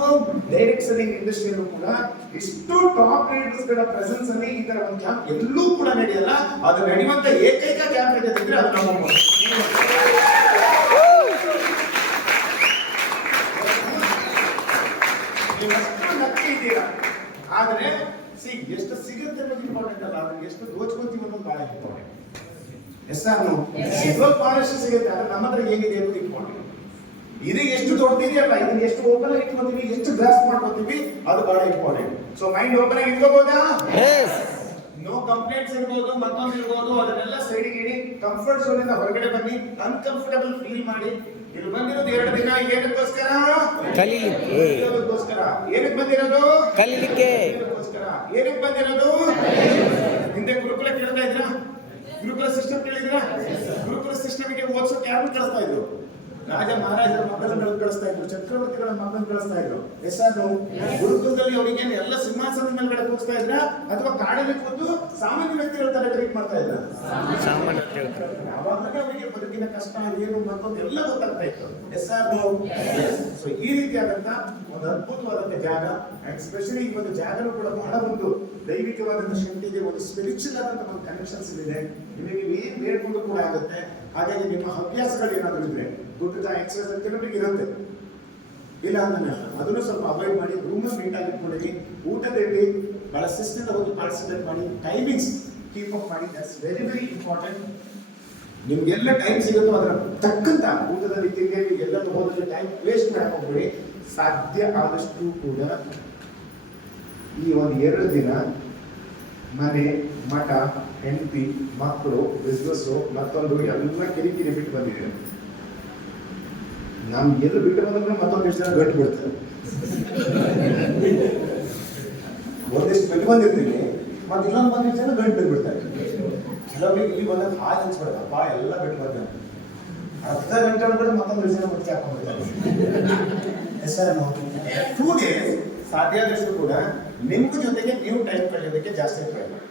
ಡೈರೆಕ್ಟ್ ಸೆಲ್ಲಿಂಗ್ ಇಂಡಸ್ಟ್ರಿಯಲ್ಲೂ ಕೂಡ ಇಷ್ಟು ಟಾಪ್ ಲೀಡರ್ಸ್ ಗಳ ಪ್ರೆಸೆನ್ಸ್ ಅಲ್ಲಿ ಈ ತರ ಒಂದು ಕ್ಯಾಂಪ್ ಎಲ್ಲೂ ಕೂಡ ನಡೆಯಲ್ಲ. ಅದು ನಡೆಯುವಂತ ಏಕೈಕ ಕ್ಯಾಂಪ್ ಇದ್ರೆ ಅದು ನಮ್ಮ ನಕ್ಕಿ ಇದ್ದೀರಾ. ಆದ್ರೆ ಎಷ್ಟು ಸಿಗುತ್ತೆ ಅನ್ನೋದು ಇಂಪಾರ್ಟೆಂಟ್ ಅಲ್ಲ, ಅದಕ್ಕೆ ಎಷ್ಟು ದೋಚ್ಕೊಂತೀವಿ ಅನ್ನೋದು ಬಹಳ ಇಂಪಾರ್ಟೆಂಟ್. ಹೆಸರು ಸಿಗೋದು ಬಹಳಷ್ಟು ಸಿಗುತ್ತೆ, ಆದ್ರೆ ನಮ್ಮ ಹತ್ರ ಹೇಗಿದೆ ಅನ್ನೋದು ಇಂಪಾರ್ಟೆಂಟ್. ಇದು ಎಷ್ಟು ದೊಡ್ಡದಿದೆಯಲ್ಲ, ಇದನ್ನ ಎಷ್ಟು ಓಪನ್ ಆಗಿ ಇಟ್ಕೊತೀವಿ, ಎಷ್ಟು ಗ್ರಾಸ್ ಮಾಡ್ಕೊತೀವಿ, ಅದು ಬಹಳ ಇಂಪಾರ್ಟೆಂಟ್. ಸೊ ಮೈಂಡ್ ಓಪನ್ ಆಗಿ ಇಟ್ಕೋಬಹುದಾ? ನೋ ಕಂಪ್ಲೇಂಟ್ಸ್ ಇರ್ಬೋದು, ಮತ್ತೊಂದು ಇರ್ಬೋದು, ಅದನ್ನೆಲ್ಲ ಸೈಡಿಗೆ ಇಡಿ. ಕಂಫರ್ಟ್ ಝೋನ್ ಇಂದ ಹೊರಗಡೆ ಬನ್ನಿ, ಅನ್ಕಂಫರ್ಟಬಲ್ ಫೀಲ್ ಮಾಡಿ. ಇಲ್ಲಿ ಬಂದಿರೋದು 2 ದಿನ ಏನಕ್ಕೋಸ್ಕರ? ಕಲಿಲಿಕ್ಕೆ. ಏನಕ್ಕೆ ಬಂದಿರೋದು? ಕಲಿಲಿಕ್ಕೆ. ಏನಕ್ಕೆ ಬಂದಿರೋದು? ಹಿಂದೆ ಗುರುಕುಲ ಕೇಳ್ತಾ ಇದ್ರ? ಗುರುಕುಲ ಸಿಸ್ಟಮ್ ಕೇಳಿದ್ರ? ಗುರುಕುಲ ಸಿಸ್ಟಮ್ಗೆ ಓದಿಸೋಕೆ ಯಾರು ಕಳಿಸ್ತಾ ಇದ್ರು? ರಾಜ ಮಹಾರಾಜರ ಮಕ್ಕಳನ್ನು ಕಳಿಸ್ತಾ ಇದ್ರು, ಚಕ್ರವರ್ತಿಗಳ ಮಕ್ಕಳನ್ನು ಕಳಿಸ್ತಾ ಇದ್ರು. ಹೆಸರು ಗುರುಕುಲದಲ್ಲಿ ಅವರಿಗೆ ಎಲ್ಲ ಸಿಂಹಾಸನದ ಮೇಲ್ಗಡೆ ಕೂರಿಸ್ತಾ ಇದ್ರ ಅಥವಾ ಕಾಡಲ್ಲಿ ಕೂತು ಸಾಮಾನ್ಯ ವ್ಯಕ್ತಿಗಳ ತರ ಟ್ರೀಟ್ ಮಾಡ್ತಾ ಇದ್ರ? ಯಾವಾಗಲೇ ಅವರಿಗೆ ಬದುಕಿನ ಕಷ್ಟ ಏನು ಮತ್ತೊಂದು ಎಲ್ಲ ಗೊತ್ತಾಗ್ತಾ ಇತ್ತು. ಹೆಸರು ಸೊ ಈ ರೀತಿಯಾದಂತ ಒಂದು ಅದ್ಭುತವಾದಂತ ಜಾಗ. ಅಂಡ್ ಸ್ಪೆಷಲಿ ಈ ಒಂದು ಜಾಗನೂ ಕೂಡ ಬಹಳ ಒಂದು ದೈವಿಕವಾದಂತ ಶಕ್ತಿ ಇದೆ, ಒಂದು ಸ್ಪಿರಿಚುವಲ್ ಆದಂತ ಒಂದು ಕನೆಕ್ಷನ್ಸ್ ಇದೆ. ನಿಮಗೆ ಏನ್ ಬೇಡ್ಕೊಂಡು ಕೂಡ ಆಗುತ್ತೆ. ಹಾಗಾಗಿ ನಿಮ್ಮ ಅಭ್ಯಾಸಗಳು ಏನಾದರೂ ಇದ್ರೆ ದುಡ್ಡು ಎಕ್ಸರ್ಸೈಸ್ ಅಂತ ಕೆಲವರಿಗೆ ಇರುತ್ತೆ, ಇಲ್ಲ ಅಂದ್ರೆ ಅದನ್ನು ಸ್ವಲ್ಪ ಅವಾಯ್ಡ್ ಮಾಡಿ. ರೂಮ್ ನೀಟ್ ಆಗಿ ಇಟ್ಕೊಂಡಿರಿ, ಊಟದಲ್ಲಿ ಬಹಳ ಶಿಸ್ತಿಂದ ಹೋಗಿ ಪಾರ್ಟಿಸಿಪೇಟ್ ಮಾಡಿ, ಟೈಮಿಂಗ್ಸ್ ಕೀಪ್ ಅಪ್ ಮಾಡಿ. That's very very important. ನಿಮ್ಗೆಲ್ಲ ಟೈಮ್ ಸಿಗುತ್ತೋ ಅದರ ತಕ್ಕಂತ ಊಟದಲ್ಲಿ ತಿಂಡಿಯಲ್ಲಿ ಎಲ್ಲ ಹೋದಲ್ಲಿ ಟೈಮ್ ವೇಸ್ಟ್ ಮಾಡಕ್ ಹೋಗ್ಬೇಡಿ. ಸಾಧ್ಯ ಆದಷ್ಟು ಕೂಡ ಈ ಒಂದು 2 ದಿನ ಮನೆ, ಮಠ, ಹೆಂಡತಿ, ಮಕ್ಕಳು, ಬಿಸ್ನೆಸ್ಸು, ಮತ್ತೊಂದು ಎಲ್ಲ ಕಿರಿಕಿರಿ ಬಿಟ್ಟು ಬಂದಿದೆ. ನಾವು ಎಲ್ಲಿ ಬಿಟ್ಟು ಬಂದ್ರೆ ಮತ್ತೊಂದು ಎಷ್ಟು ಜನ ಗಂಟು ಬಿಡ್ತಾರೆ. ಒಂದಿಷ್ಟು ಬಿಟ್ಟು ಬಂದಿರ್ತೀವಿ, ಮತ್ತೆ ಇನ್ನೊಂದು ಬಂದಿಷ್ಟು ಜನ ಗಂಟು ಬಿಡ್ತಾರೆ. ಕೆಲವರಿಗೆ ಇಲ್ಲಿ ಬಂದಾಗ ಹಾಗೆ ಅನ್ಸ್ಬಿಡೋದು, ಅಪ್ಪ ಎಲ್ಲ ಬಿಟ್ಟು ಬಂದ ಅರ್ಧ ಗಂಟೆ ಒಳಗಡೆ ಮತ್ತೊಂದು ಜನ ಮುಚ್ಚಿ ಹಾಕೊಂಡ್ಬಿಡ್ತಾರೆ. ಹೆಸರು 2 days ಸಾಧ್ಯ ಆದಷ್ಟು ಕೂಡ ನಿಮ್ಮ ಜೊತೆಗೆ ನೀವು ಟೈಮ್ ಕಳೆಯೋದಕ್ಕೆ ಜಾಸ್ತಿ ಟ್ರೈ ಮಾಡಿ.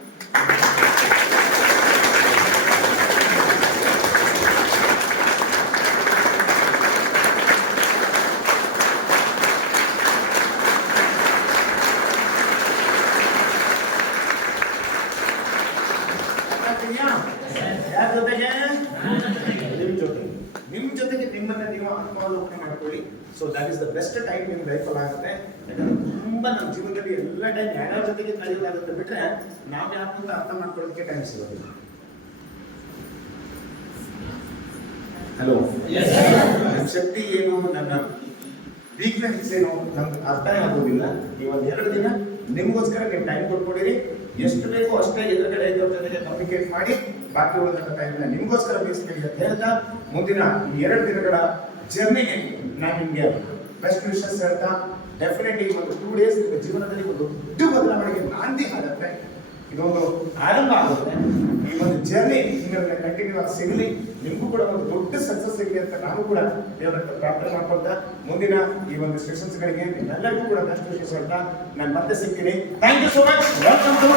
ಯಾರ ಜೊತೆಗೆ? ನಿಮ್ಮ ಜೊತೆಗೆ ನಿಮ್ಮನ್ನ ನೀವು ಆತ್ಮಾವಲೋಕನೆ ಮಾಡ್ಕೊಳ್ಳಿ. So that is the best time ನಿಮ್ಮ ಲೈಫಲ್ಲಿ ಆಗುತ್ತೆ. ಯಾಕಂದ್ರೆ ತುಂಬಾ ನಮ್ಮ ಜೀವನದಲ್ಲಿ ಎಲ್ಲ ಟೈಮ್ ಯಾರ್ಯಾರ ಜೊತೆಗೆ ಕಳೆಯೋದಾಗುತ್ತೆ ಬಿಟ್ರೆ ನಾವು ಯಾಕೆ ಅಂತ ಅರ್ಥ ಮಾಡ್ಕೊಳ್ಳೋದಕ್ಕೆ ಟೈಮ್ ಸಿಗೋದಿಲ್ಲ. ಹಲೋ, ನನ್ನ ಶಕ್ತಿ ಏನು, ನನ್ನ ವೀಕ್ನೆಸ್ ಏನು ನಮ್ಗೆ ಅರ್ಥ ಆಗೋದಿಲ್ಲ. ಈ ಒಂದು 2 ದಿನ ನಿಮಗೋಸ್ಕರ ನೀವು ಟೈಮ್ ಕೊಟ್ಕೊಡಿರಿ. ಎಷ್ಟು ಬೇಕೋ ಅಷ್ಟೇ ಎದುರುಗಡೆ ಇದ್ದವ್ರ ಜೊತೆಗೆ ಕಮ್ಯುನಿಕೇಟ್ ಮಾಡಿ, ಬಾಕಿ ಉಳಿದ ಟೈಮ್ನ ನಿಮಗೋಸ್ಕರ ಮೀಸಲಿಡಿ ಅಂತ ಹೇಳ್ತಾ ಮುಂದಿನ 2 ದಿನಗಳ ಜರ್ನಿಗೆ ನಾನು ನಿಮಗೆ ಬೆಸ್ಟ್ ವಿಶಸ್ ಹೇಳ್ತಾ ಡೆಫಿನೆಟ್ಲಿ ಒಂದು 2 days ನಿಮ್ಮ ಜೀವನದಲ್ಲಿ ಒಂದು ದೊಡ್ಡ ಬದಲಾವಣೆಗೆ ನಾಂದಿ ಆಗುತ್ತೆ. ಇದೊಂದು ಆರಂಭ ಆಗುತ್ತೆ. ಈ ಒಂದು ಜರ್ನಿ ನಿಮಗೆ ಕಂಟಿನ್ಯೂ ಆಗಿ ಸಿಗಲಿ, ನಿಮಗೂ ಕೂಡ ಒಂದು ದೊಡ್ಡ ಸಕ್ಸಸ್ ಸಿಗಲಿ ಅಂತ ನಾನು ಕೂಡ ದೇವರ ಹತ್ರ ಪ್ರಾರ್ಥನೆ ಮಾಡ್ಕೊಳ್ತಾ ಮುಂದಿನ ಈ ಒಂದು ಸೆಷನ್ಸ್ಗಳಿಗೆ ನಿಮ್ಮೆಲ್ಲರಿಗೂ ಕೂಡ ಬೆಸ್ಟ್ ವಿಶಸ್ ಹೇಳ್ತಾ ನಾನು ಮತ್ತೆ ಸಿಗ್ತೀನಿ. Thank you so much. Welcome to